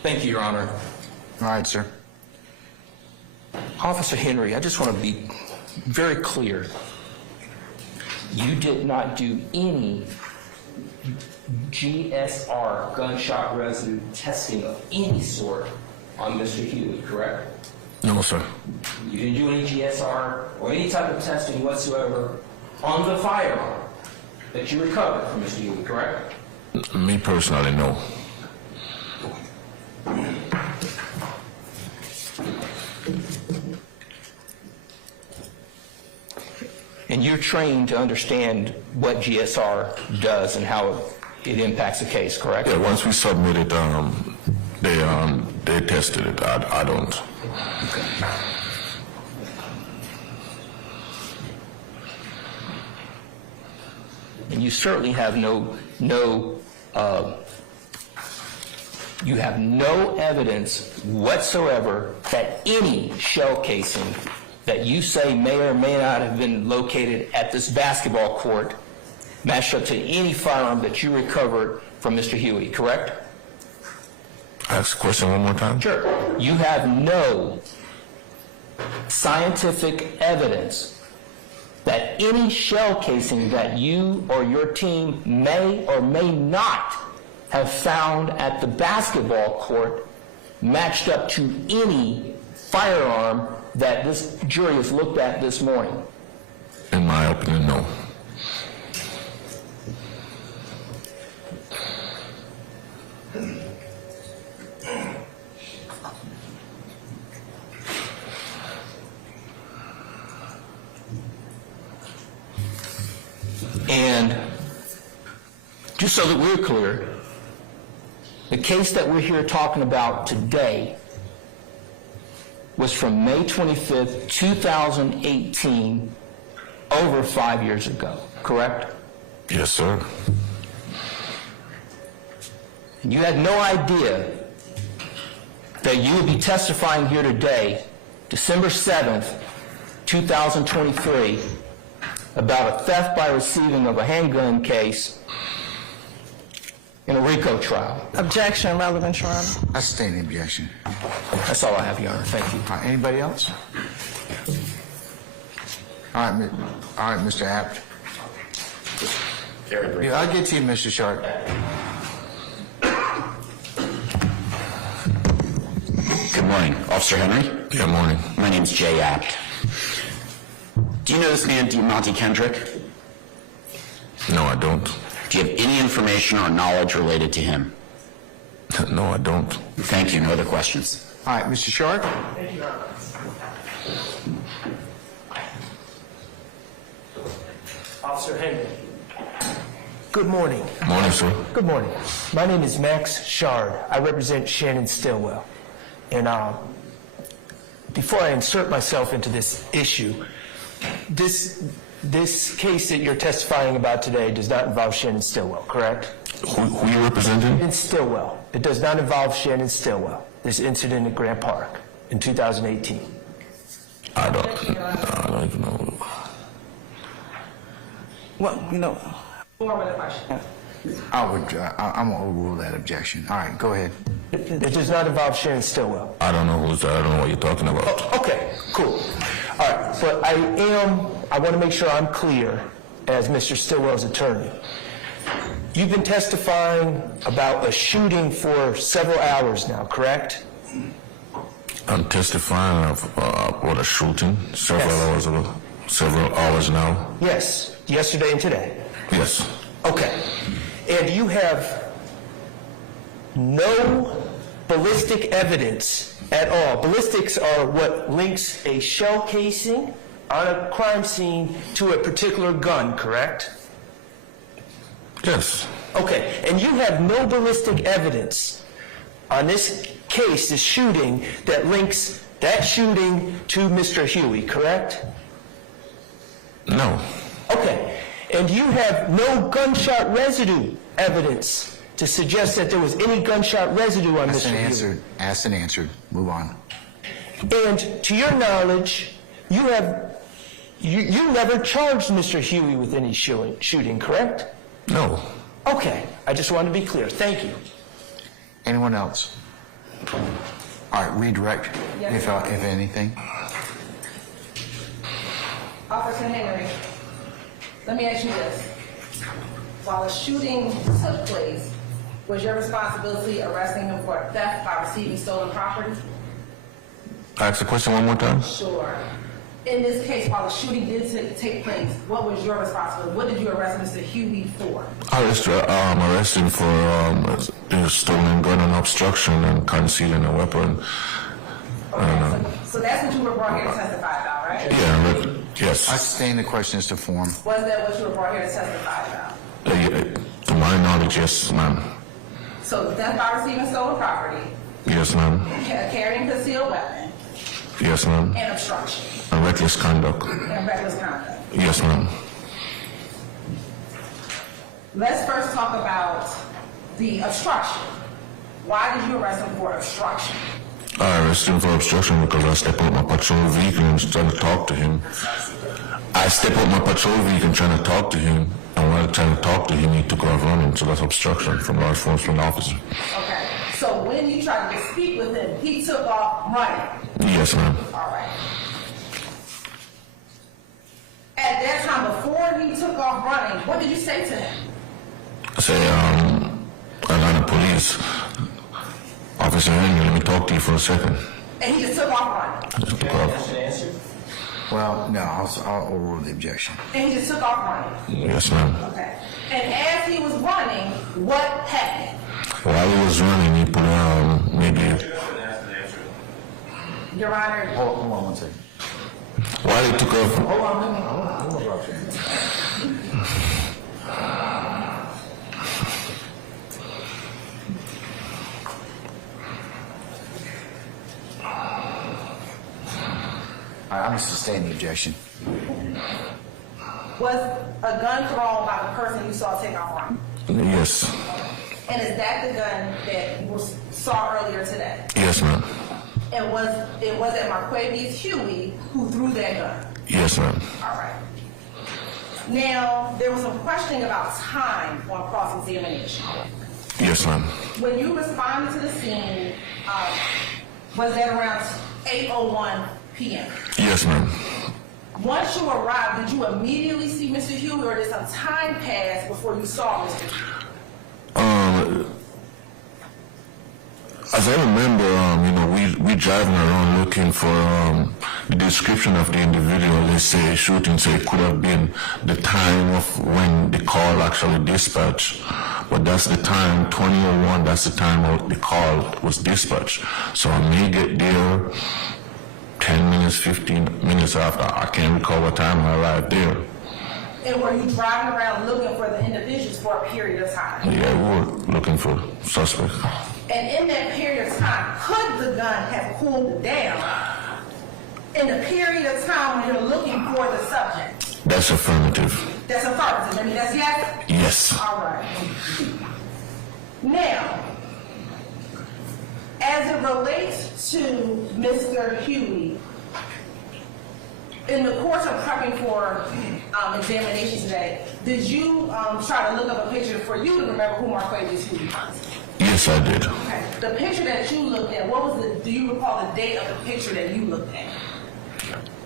Thank you, Your Honor. All right, sir. Officer Henry, I just want to be very clear. You did not do any GSR, gunshot residue testing of any sort on Mr. Huey, correct? No, sir. You didn't do any GSR or any type of testing whatsoever on the firearm that you recovered from Mr. Huey, correct? Me personally, no. And you're trained to understand what GSR does and how it impacts a case, correct? Yeah, once we submitted, they tested it. I don't. And you certainly have you have no evidence whatsoever that any shell casing that you say may or may not have been located at this basketball court matched up to any firearm that you recovered from Mr. Huey, correct? Ask the question one more time. Sure. You have no scientific evidence that any shell casing that you or your team may or may not have found at the basketball court matched up to any firearm that this jury has looked at this morning? In my opinion, no. And just so that we're clear, the case that we're here talking about today was from May 25th, 2018, over 5 years ago, correct? Yes, sir. And you had no idea that you would be testifying here today, December 7th, 2023, about a theft by receiving of a handgun case in a RICO trial. Objection, relevant, Your Honor. I sustain the objection. That's all I have, Your Honor. Thank you. All right, anybody else? All right, Mr. Apt. Very brief. Yeah, I'll get to you, Mr. Sharp. Good morning, Officer Henry. Good morning. My name's Jay Apt. Do you know this man, Monty Kendrick? No, I don't. Do you have any information or knowledge related to him? No, I don't. Thank you. No other questions. All right, Mr. Sharp. Officer Henry. Good morning. Morning, sir. Good morning. My name is Max Shard. I represent Shannon Stillwell. And before I insert myself into this issue, this case that you're testifying about today does not involve Shannon Stillwell, correct? Who you representing? Shannon Stillwell. It does not involve Shannon Stillwell, this incident at Grant Park in 2018. I don't even know. Well, no. Form of the question. I'm going to overrule that objection. All right, go ahead. It does not involve Shannon Stillwell. I don't know who's that. I don't know what you're talking about. Oh, okay, cool. All right, but I want to make sure I'm clear as Mr. Stillwell's attorney. You've been testifying about a shooting for several hours now, correct? I'm testifying about a shooting several Yes. hours ago. Several hours now. Yes, yesterday and today. Yes. Okay. And you have no ballistic evidence at all. Ballistics are what links a shell casing on a crime scene to a particular gun, correct? Yes. Okay, and you have no ballistic evidence on this case, this shooting, that links that shooting to Mr. Huey, correct? No. Okay, and you have no gunshot residue evidence to suggest that there was any gunshot residue on Asked Mr. and Huey. answered. Asked and answered. Move on. And to your knowledge, you never charged Mr. Huey with any shooting, correct? No. Okay, I just want to be clear. Thank you. Anyone else? All right, redirect, Yes, if anything. Officer Henry, let me ask you this. While the shooting took place, was your responsibility arresting him for theft by receiving stolen property? Ask the question one more time. Sure. In this case, while the shooting did take place, what was your responsibility? What did you arrest Mr. Huey for? I was arrested for stolen gun and obstruction and concealing a weapon. So that's what you were brought here to testify about, right? Yeah, but yes. I sustain the question as to form. Was that what you were brought here to testify about? To my knowledge, yes, ma'am. So theft by receiving stolen property, Yes, ma'am. carrying concealed weapon, Yes, ma'am. and obstruction, And reckless conduct. and reckless conduct. Yes, ma'am. Let's first talk about the obstruction. Why did you arrest him for obstruction? I arrested him for obstruction because I stepped out my patrol vehicle and was trying to talk to him. I stepped out my patrol vehicle trying to talk to him, and while trying to talk to him, he took off running, so that's obstruction from law enforcement officer. Okay. So when you tried to speak with him, he took off running. Yes, ma'am. All right. At that time, before he took off running, what did you say to him? I say, Atlanta police, Officer Henry, let me talk to you for a second. And he just took off running. Just took off. Question answered? Well, no, I'll overrule the objection. And he just took off running. Yes, ma'am. Okay. And as he was running, what happened? While he was running, he put maybe Your Honor, Hold on one second. while he took off. Hold on. I'm going to sustain the objection. was a gun thrown by the person you saw take off running? Yes. And is that the gun that you saw earlier today? Yes, ma'am. And it was at Marquavius Huey who threw that gun? Yes, ma'am. All right. Now, there was some questioning about time on cross-examination. Yes, ma'am. When you responded to the scene, was that around 8:01 p.m.? Yes, ma'am. Once you arrived, did you immediately see Mr. Huey, or did some time pass before you saw Mr. Huey? As I remember, we driving around looking for the description of the individual. They say shooting, so it could have been the time of when the call actually dispatched. But that's the time, 20:01, that's the time of the call was dispatched. So I may get there 10 minutes, 15 minutes after. I can't recall what time I arrived there. And were you driving around looking for the individuals for a period of time? Yeah, we were looking for suspects. And in that period of time, could the gun have cooled down in the period of time when you're looking for the subject? That's affirmative. That's affirmative. I mean, that's yes? Yes. All right. Now, as it relates to Mr. Huey, in the course of prepping for examination today, did you try to look up a picture for you to remember who Marquavius Huey was? Yes, I did. Okay. The picture that you looked at, do you recall the date of the picture that you looked at?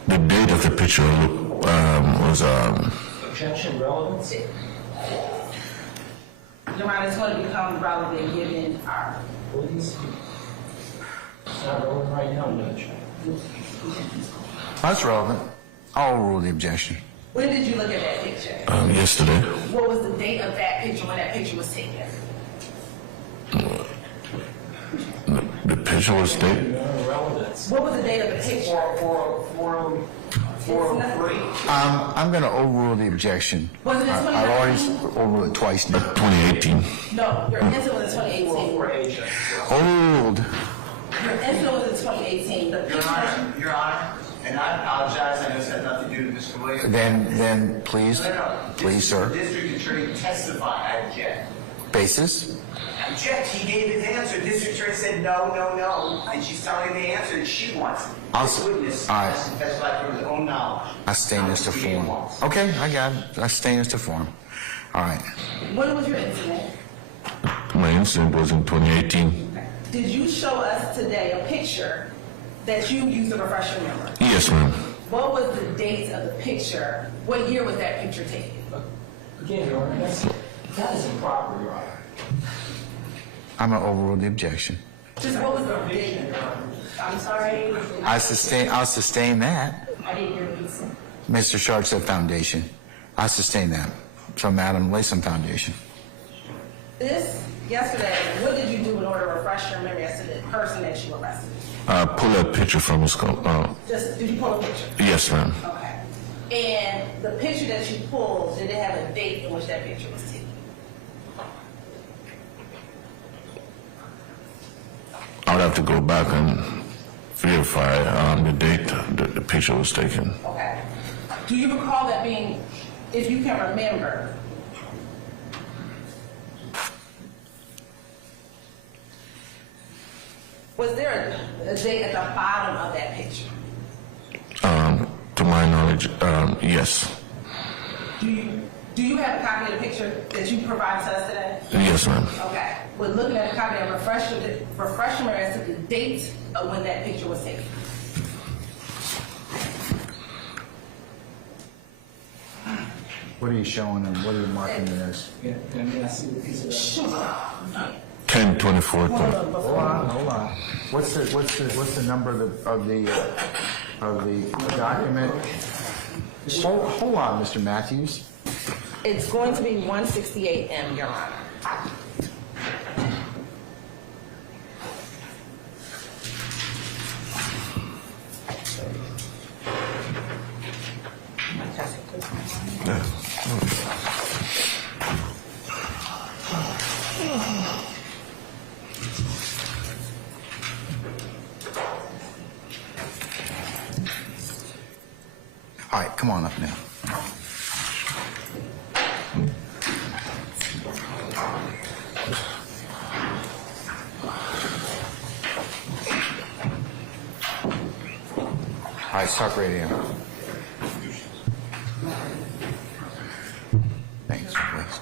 The date of the picture was Objection, relevance? Your Honor, it's going to become relevant given our... It's not relevant right now, Judge. That's relevant. I'll rule the objection. When did you look at that picture? yesterday. What was the date of that picture when that picture was taken? The picture was dated. What was the date of the picture? 403. I'm going to overrule the objection. Was it in I've already 2019? overruled it twice now. 2018. No, your incident was in 2018. Overruled. Your incident was in 2018. The picture that you... Your Honor, and I apologize, I know this had nothing to do with Mr. Williams. Then please, please, sir. District Attorney testified, I object. Basis? Object, he gave his answer, District Attorney said no, no, no, and she's telling him the answer that she wants. This witness all right. has to testify from his own knowledge. I stain this to Not what he form. wants. Okay, I got it. I stain this to form. All right. When was your incident? My incident was in 2018. Did you show us today a picture that you used to refresh your memory? Yes, ma'am. What was the date of the picture? What year was that picture taken? Again, Your Honor, that is improper, Your Honor. I'm going to overrule the objection. Just what was the date? I'm sorry. I'll sustain that. I didn't hear what you said. Mr. Sharp said foundation. I sustain that. So, madam, lay some foundation. Yesterday, what did you do in order to refresh your memory as to the person that you arrested? Pull a picture from his did Did you pull a picture? yes, ma'am. Okay. And the picture that you pulled, did it have a date in which that picture was taken? I would have to go back and verify the date that the picture was taken. Okay. Do you recall that being, if you can remember, was there a date at the bottom of that picture? To my knowledge, yes. Do you have a copy of the picture that you provided to us today? Yes, ma'am. Okay. We're looking at a copy of refreshment as to the date of when that picture was taken. What are you showing and what are you marking it as? Yeah, I see the piece of that. 10/24. Hold on. What's the number of the document? Hold on, Mr. Matthews. It's going to be 168M, Your Honor. All right, come on up now. All right, start radio. Thanks, please.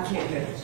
I can't do it.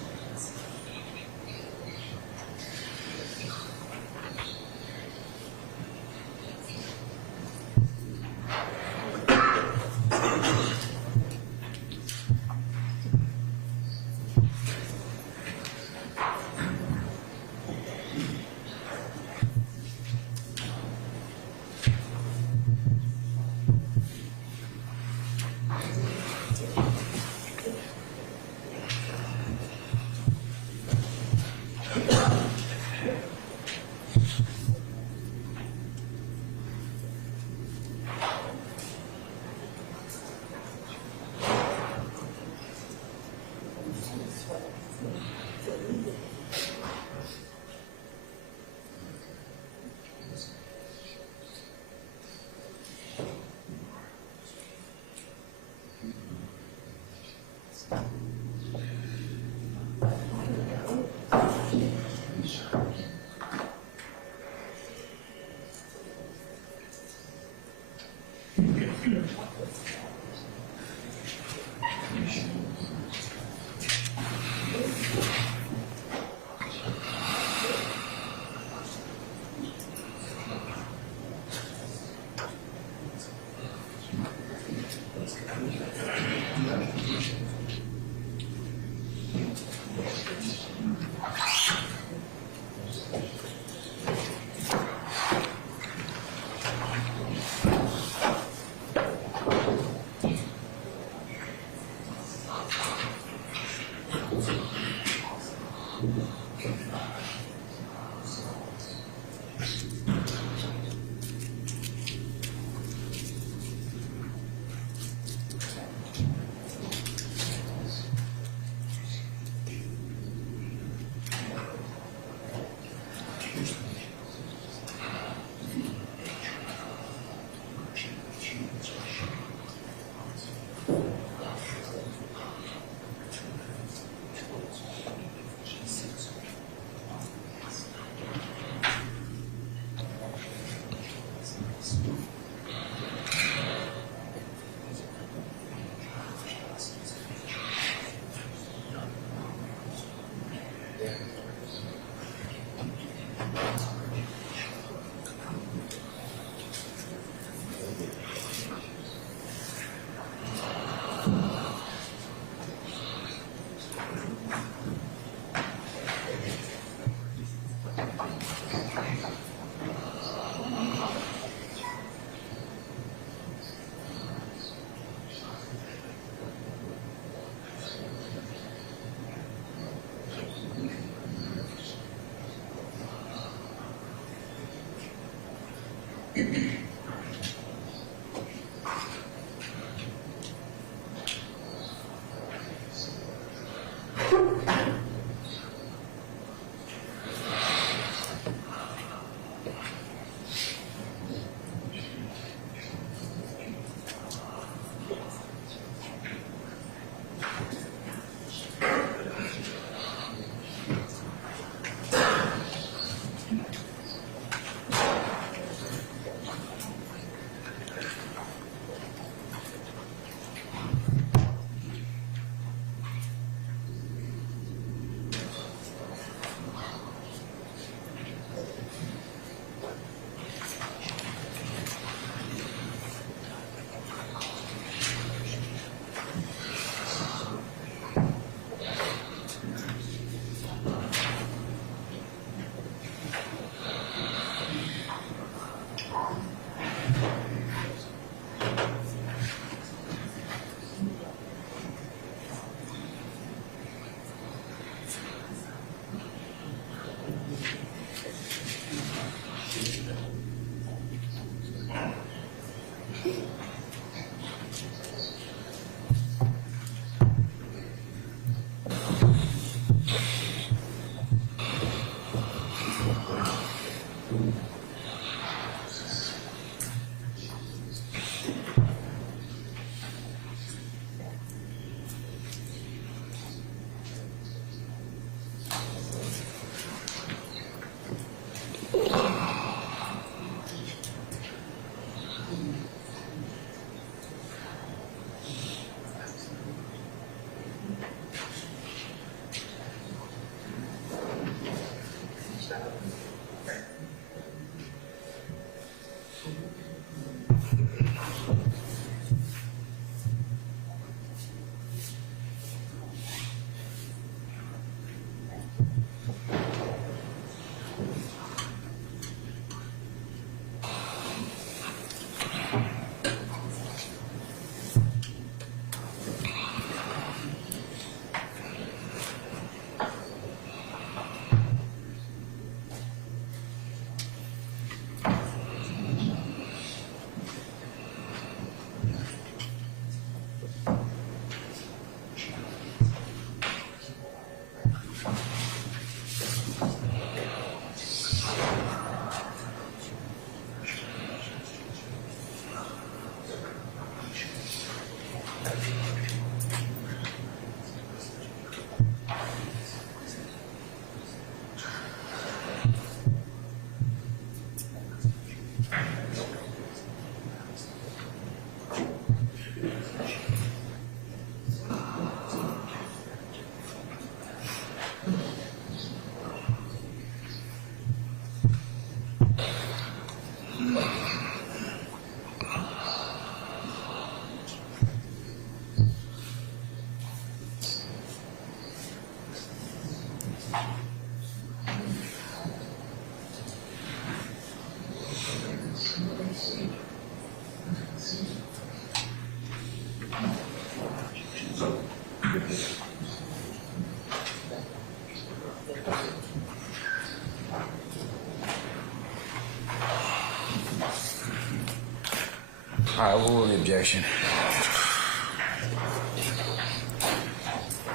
All right, we'll rule the objection.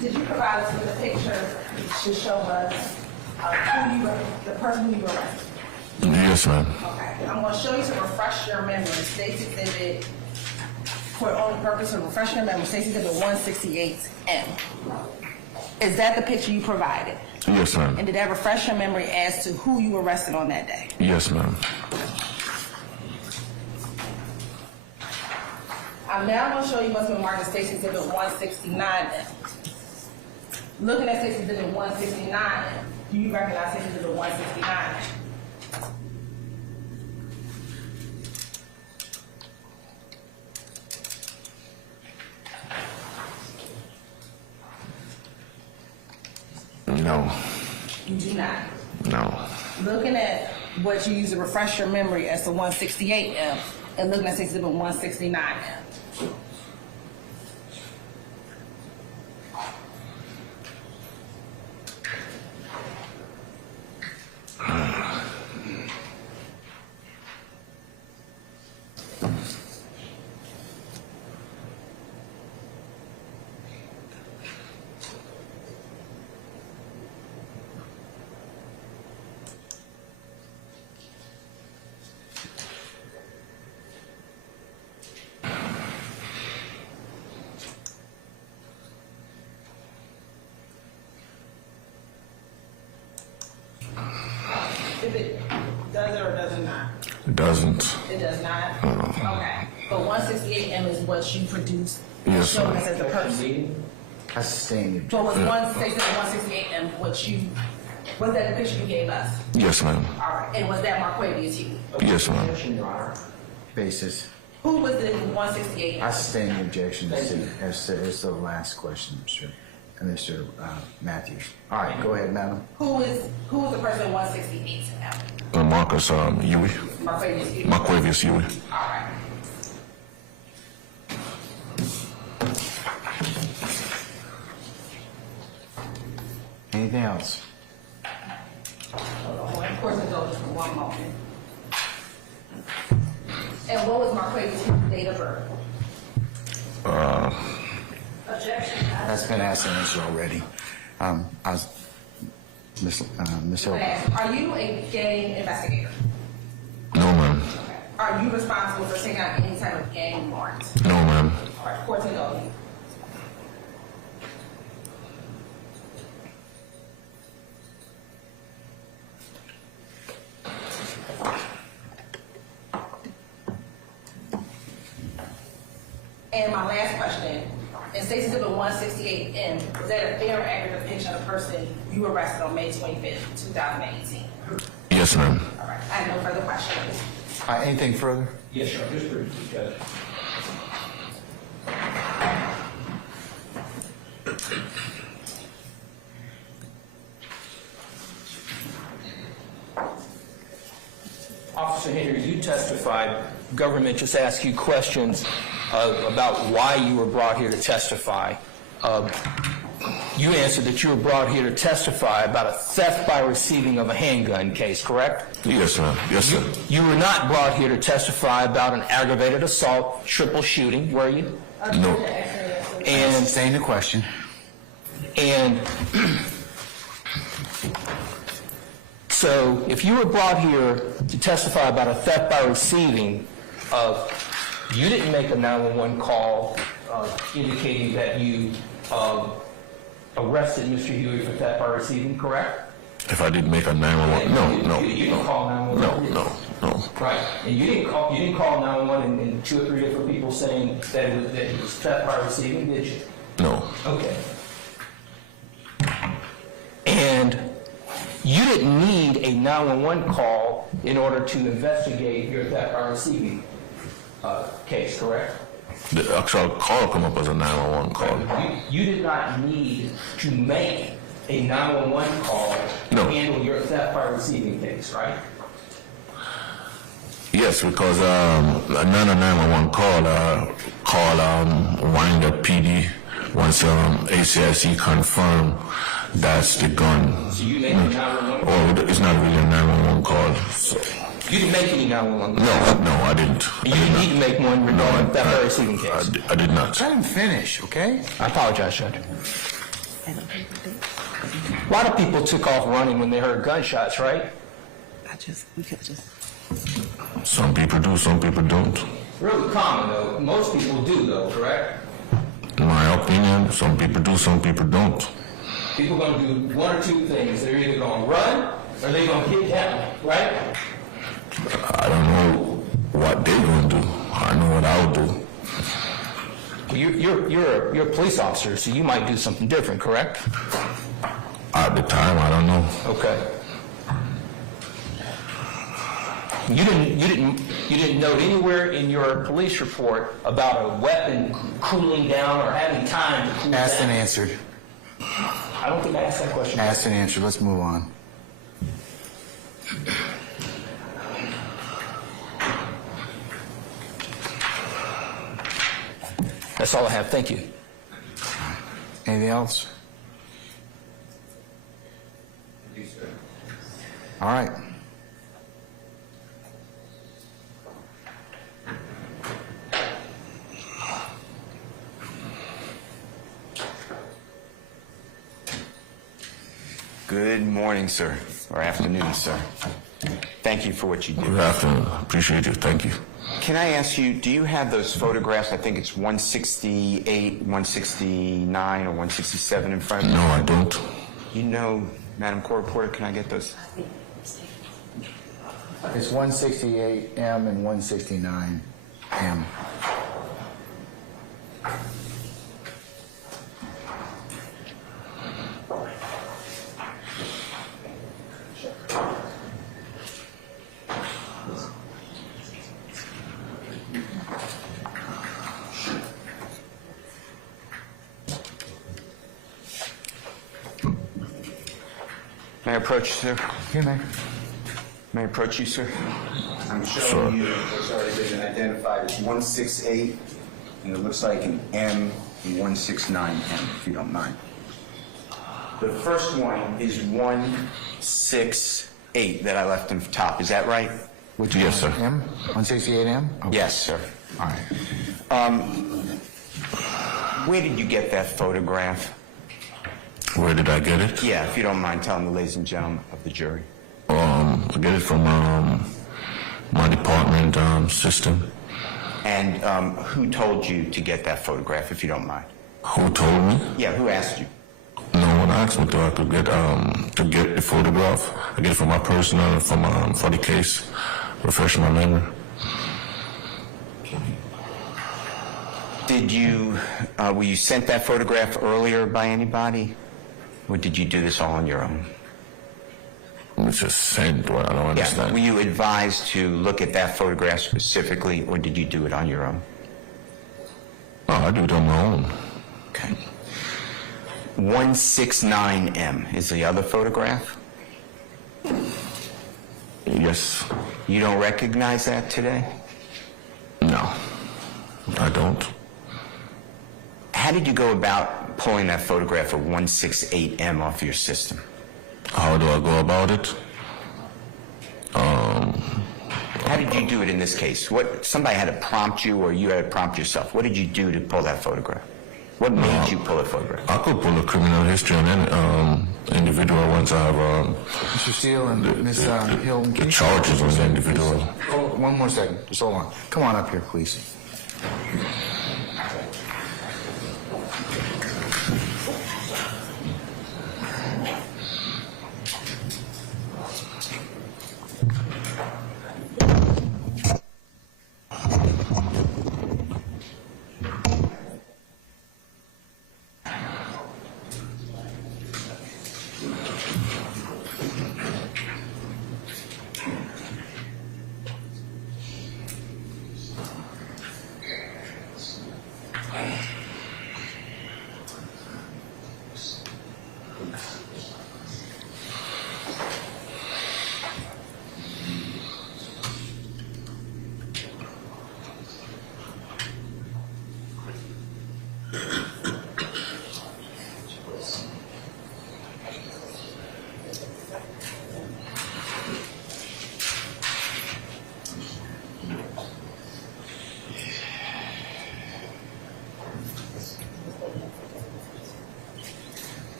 Did you provide us with a picture to show us who you were, the person who you were arrested? Yes, ma'am. Okay, I'm going to show you to refresh your memory. State's Exhibit, for only purpose of refreshing your memory, State's Exhibit 168M. Is that the picture you provided? Yes, ma'am. And did that refresh your memory as to who you arrested on that day? Yes, ma'am. I'm now going to show you what's been marked as State's Exhibit 169M. Looking at State's Exhibit 169, do you recognize State's Exhibit 169? No. You do not. No. Looking at what you use to refresh your memory as to 168M and looking at State's Exhibit 169M. If it does it or does it not? It doesn't. It does not? Okay. But 168M is what you produced, Yes, showing ma'am. us as a person. I sustain the objection. But was 168M what you, was that the picture you gave us? Yes, ma'am. All right. And was that Marquavius Huey? Yes, ma'am. Basis. Who was the 168M? I sustain the objection as the last question, Mr. Matthews. All right, go ahead, madam. Who is the person in 168M? Marcus Huey. Marquavius Huey. Marquavius Huey. All right. Anything else? Hold on. Of course, it's over just for 1 moment. And what was Marquavius Huey's date of birth? Objection. That's been asked and answered already. Miss Hill. Are you a gang investigator? No, ma'am. Okay. Are you responsible for taking out any type of gang warrants? No, ma'am. All right, court to go. And my last question, in State's Exhibit 168M, was that a fair or accurate depiction of the person you arrested on May 25th, 2018? Yes, ma'am. All right, I have no further questions. Anything further? Yes, sir. Just briefly, Judge. Officer Henry, you testified. Government just asked you questions about why you were brought here to testify. You answered that you were brought here to testify about a theft by receiving of a handgun case, correct? Yes, ma'am. Yes, sir. You were not brought here to testify about an aggravated assault, triple shooting, were you? No. And Sustain the question. And so if you were brought here to testify about a theft by receiving, you didn't make a 911 call indicating that you arrested Mr. Huey for theft by receiving, correct? If I did make a 911, no. You didn't call 911? No. Right. And you didn't call 911 and 2 or 3 different people saying that it was theft by receiving, did you? No. Okay. And you didn't need a 911 call in order to investigate your theft by receiving case, correct? The actual call come up as a 911 call. You did not need to make a 911 call No. to handle your theft by receiving case, right? Yes, because a 911 call Winder PD once ACIC confirmed that's the gun. So you made a 911 call? Or it's not really a 911 call. So You didn't make any 911 calls? No, I didn't. You didn't need to make one regarding that very shooting case? I did not. Let him finish, okay? I apologize, Judge. A lot of people took off running when they heard gunshots, right? Some people do, some people don't. Really common, though. Most people do, though, correct? In my opinion, some people do, some people don't. People going to do one or two things. They're either going to run or they're going to get down, right? I don't know what they're going to do. I know what I'll do. Well, you're a police officer, so you might do something different, correct? At the time, I don't know. Okay. You didn't note anywhere in your police report about a weapon cooling down or having time to cool Asked down. and answered. I don't think I asked that question. Asked and answered. Let's move on. That's all I have. Thank you. Anything else? All right. Good morning, sir, or afternoon, sir. Thank you for what you do. Good afternoon. Appreciate you. Thank you. Can I ask you, do you have those photographs? I think it's 168, 169, or 167 in front of you. No, I don't. You know, Madam Court Reporter, can I get those? It's 168M and 169M. May I approach you, sir? Here, man. May I approach you, sir? I'm showing you what's already been identified as 168, and it looks like an M and 169M, if you don't mind. The first one is 168 that I left on top. Is that right? Which Yes, one? sir. M? 168M? Okay. Yes, sir. All right. Where did you get that photograph? Where did I get it? Yeah, if you don't mind telling the ladies and gentlemen of the jury. I get it from my department system. And who told you to get that photograph, if you don't mind? Who told me? Yeah, who asked you? No one asked me to get the photograph. I get it from my personnel for the case. Refresh my memory. Did you, were you sent that photograph earlier by anybody? Or did you do this all on your own? It's just sent. Well, I don't Yeah. understand. Were you advised to look at that photograph specifically, or did you do it on your own? Oh, I do it on my own. Okay. 169M is the other photograph? Yes. You don't recognize that today? No, I don't. How did you go about pulling that photograph of 168M off your system? How do I go about it? How did you do it in this case? Somebody had to prompt you, or you had to prompt yourself? What did you do to pull that photograph? What made you pull a photograph? I could pull a criminal history on any individual once I have Mr. Steele and Ms. Hilton. the charges on the individual. Hold, one more second. Just hold on. Come on up here, please.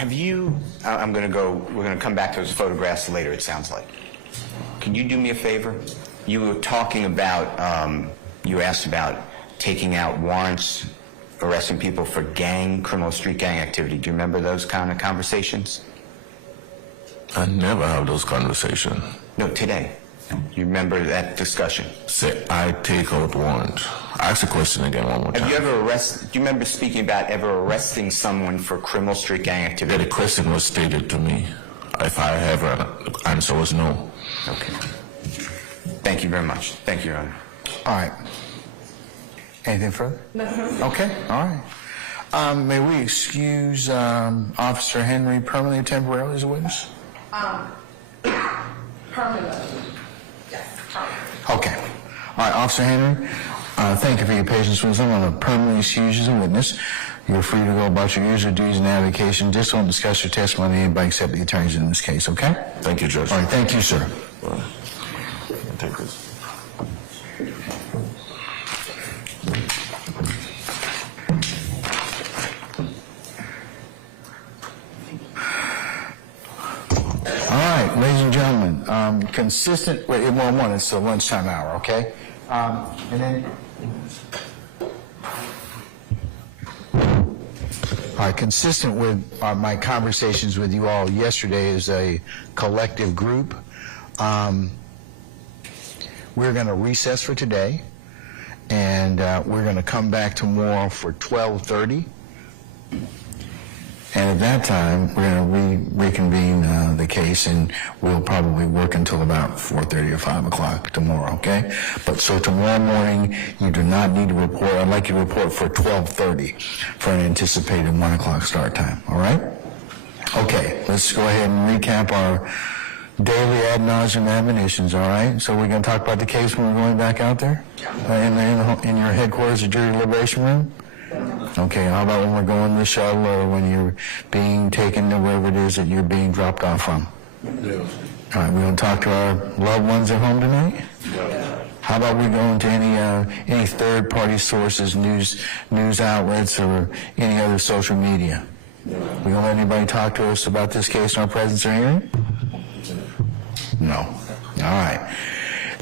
Have you, we're going to come back to those photographs later, it sounds like. Can you do me a favor? You were talking about, you asked about taking out warrants, arresting people for criminal street gang activity. Do you remember those kind of conversations? I never have those conversations. No, today. You remember that discussion? Say, I take out warrant. Ask the question again one more time. Have you ever do you remember speaking about ever arresting someone for criminal street gang Yeah, activity? the question was stated to me. If I have an answer was no. Okay. Thank you very much. Thank you, Your Honor. All right. Anything further? No. Okay, all right. May we excuse Officer Henry permanently or temporarily as a witness? Permanently. Yes, permanently. Okay. All right, Officer Henry, thank you for your patience with us. I'm going to permanently excuse you as a witness. You're free to go about your usual duties and avocation. Just don't discuss your testimony with anybody except the attorneys in this case, okay? Thank you, Judge. All right, thank you, sir. Take this. All right, ladies and gentlemen, consistent, wait, one, it's the lunchtime hour, okay? And then, all right, consistent with my conversations with you all yesterday as a collective group, we're going to recess for today, and we're going to come back tomorrow for 12:30. And at that time, we're going to reconvene the case, and we'll probably work until about 4:30 or 5 o'clock tomorrow, okay? But so tomorrow morning, you do not need to report. I'd like you to report for 12:30 for an anticipated 1 o'clock start time, all right? Okay, let's go ahead and recap our daily ad nauseum admonitions, all right? So we're going to talk about the case when we're going back out there? In your headquarters, the jury deliberation room? Okay, how about when we're going to the shuttle or when you're being taken to wherever it is that you're being dropped off from? Yeah. All right, we're going to talk to our loved ones at home tonight? Yeah. How about we go into any third-party sources, news outlets, or any other social media? We going to let anybody talk to us about this case in our presence or hearing? No. All right.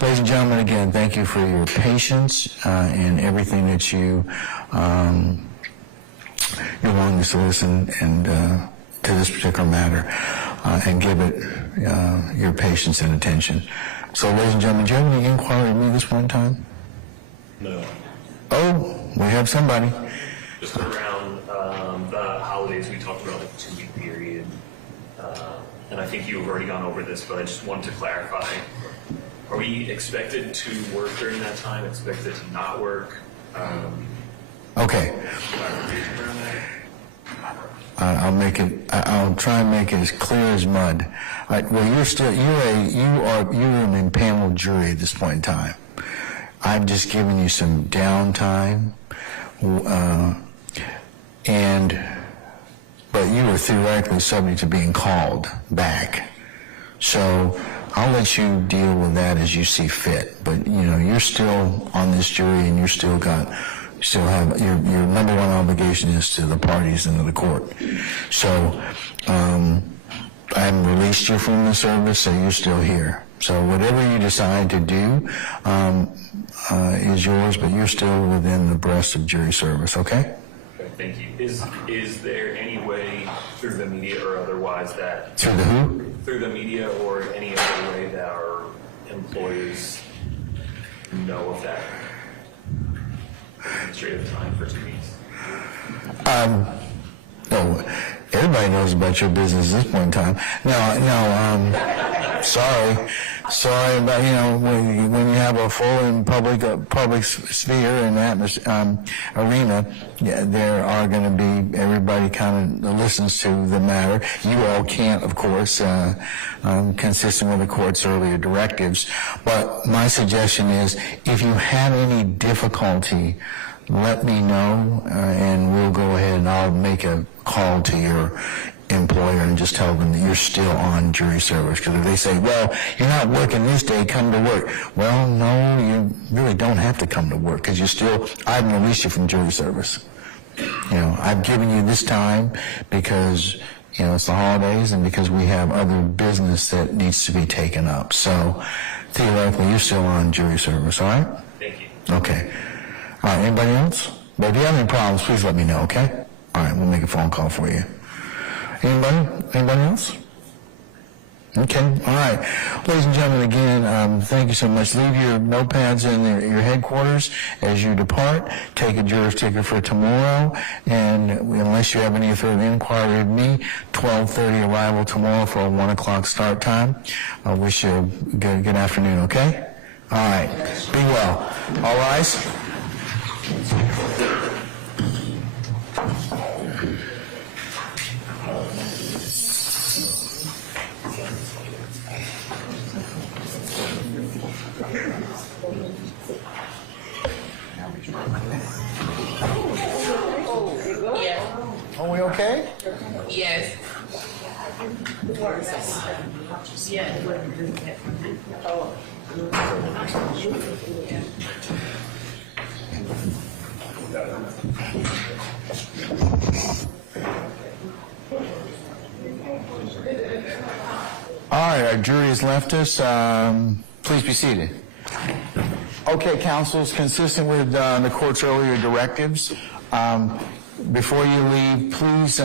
Ladies and gentlemen, again, thank you for your patience and everything that your willingness to listen and to this particular matter and give it your patience and attention. So, ladies and gentlemen, do you have any inquiry with me this one time? No. Oh, we have somebody. Just around the holidays, we talked about like a 2-week period. And I think you've already gone over this, but I just wanted to clarify. Are we expected to work during that time, expected to not work? Okay. Clarification around that? I'll try and make it as clear as mud. Well, you're an impaneled jury at this point in time. I've just given you some downtime, but you were theoretically subject to being called back. So I'll let you deal with that as you see fit. But you're still on this jury, and you still have your number one obligation is to the parties and to the court. So I haven't released you from the service, so you're still here. So whatever you decide to do is yours, but you're still within the breast of jury service. Okay? Okay, thank you. Is there any way through the media or otherwise that Through the who? through the media or any other way that our employees know of that administrative time for 2 weeks? No, everybody knows about your business at this point in time. No, sorry about, when you have a full and public sphere and arena, there are going to be, everybody kind of listens to the matter. You all can't, of course, consistent with the court's earlier directives, but my suggestion is if you have any difficulty, let me know, and we'll go ahead and I'll make a call to your employer and just tell them that you're still on jury service. Because if they say, well, you're not working this day, come to work. Well, no, you really don't have to come to work because I haven't released you from jury service. I've given you this time because it's the holidays and because we have other business that needs to be taken up. So theoretically, you're still on jury service, all right? Thank you. Okay. All right, anybody else? But if you have any problems, please let me know, okay? All right, we'll make a phone call for you. Anybody else? Okay, all right. Ladies and gentlemen, again, thank you so much. Leave your notepads in your headquarters as you depart. Take a juror's ticket for tomorrow, and unless you have any further inquiry of me, 12:30 arrival tomorrow for a 1 o'clock start time. I wish you a good afternoon, okay? All right, be well. All rise. Are we okay? Yes. All right, our jury has left us. Please be seated. Okay, counsels, consistent with the court's earlier directives, before you leave, please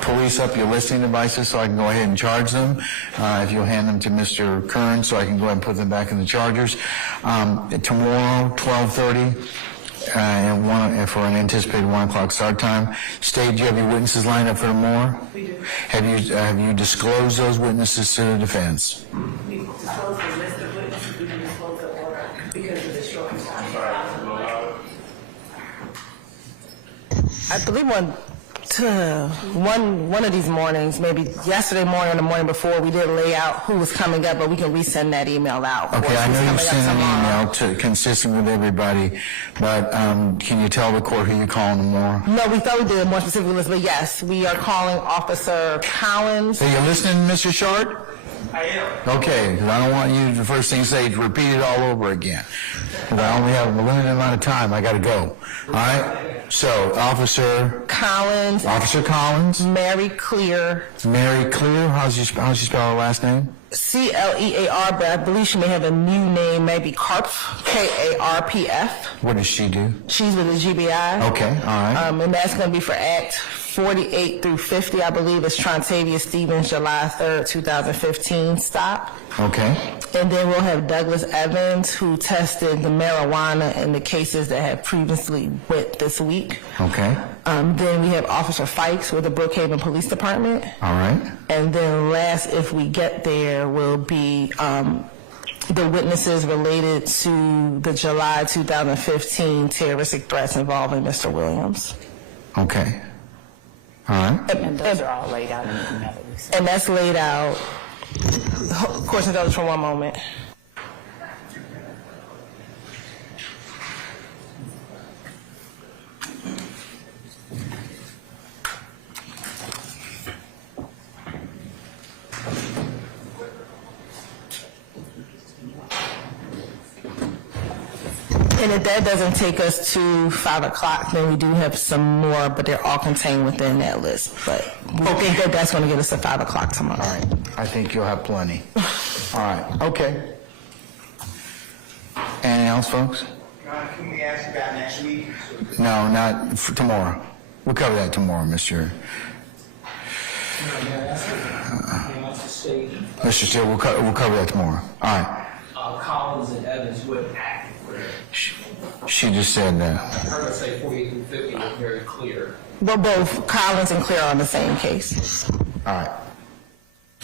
police up your listening devices so I can go ahead and charge them. If you'll hand them to Mr. Kern so I can go ahead and put them back in the chargers. Tomorrow, 12:30, and for an anticipated 1 o'clock start time. State, do you have your witnesses lined up for tomorrow? We do. Have you disclosed those witnesses to the defense? We disclosed the list of witnesses, we didn't disclose the order because of the short time. I believe one of these mornings, maybe yesterday morning or the morning before, we did lay out who was coming up, but we can resend that email out. Okay, I know you sent an email consistent with everybody, but can you tell the court who you're calling tomorrow? No, we thought we did a more specific list, but yes, we are calling Officer Collins. So you're listening, Mr. Short? I am. Okay, because I don't want you, the first thing to say, to repeat it all over again. Because I only have a limited amount of time. I got to go. All right? So, Officer Collins. Mary Clear. How's she spell her last name? C-L-E-A-R, but I believe she may have a new name, maybe Karpf, K-A-R-P-F. What does she do? She's with the GBI. Okay, all right. And that's going to be for Act 48 through 50, I believe. It's Trontavia Stevens, July 3rd, 2015 stop. Okay. And then we'll have Douglas Evans, who tested the marijuana in the cases that had previously went this week. Okay. Then we have Officer Fikes with the Brookhaven Police Department. All right. And then last, if we get there, will be the witnesses related to the July 2015 terroristic threats involving Mr. Williams. Okay. All right. And those are all laid out in the email that we sent. And that's laid out. Question those for one moment. And if that doesn't take us to 5 o'clock, then we do have some more, but they're all contained within that list. But we think that that's going to get us to 5 o'clock tomorrow. All right. I think you'll have plenty. All right. Okay. Anything else, folks? Can we ask about next week? No, not for tomorrow. We'll cover that tomorrow, Mr. Mr. Steele, we'll cover that tomorrow. All right. Collins and Evans would act. She just said that. I heard her say 48 through 50 was very clear. But both Collins and Clear are on the same case. All right.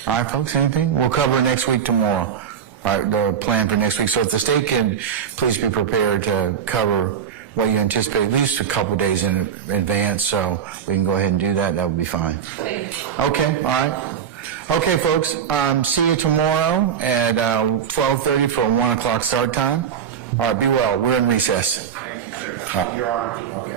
All right, folks, anything? We'll cover it next week tomorrow. All right, the plan for next week. So if the state can please be prepared to cover what you anticipate at least a couple days in advance so we can go ahead and do that, that would be fine. Okay, all right. Okay, folks, see you tomorrow at 12:30 for a 1 o'clock start time. All right, be well. We're in recess. Thank you, sir. Your Honor. Okay.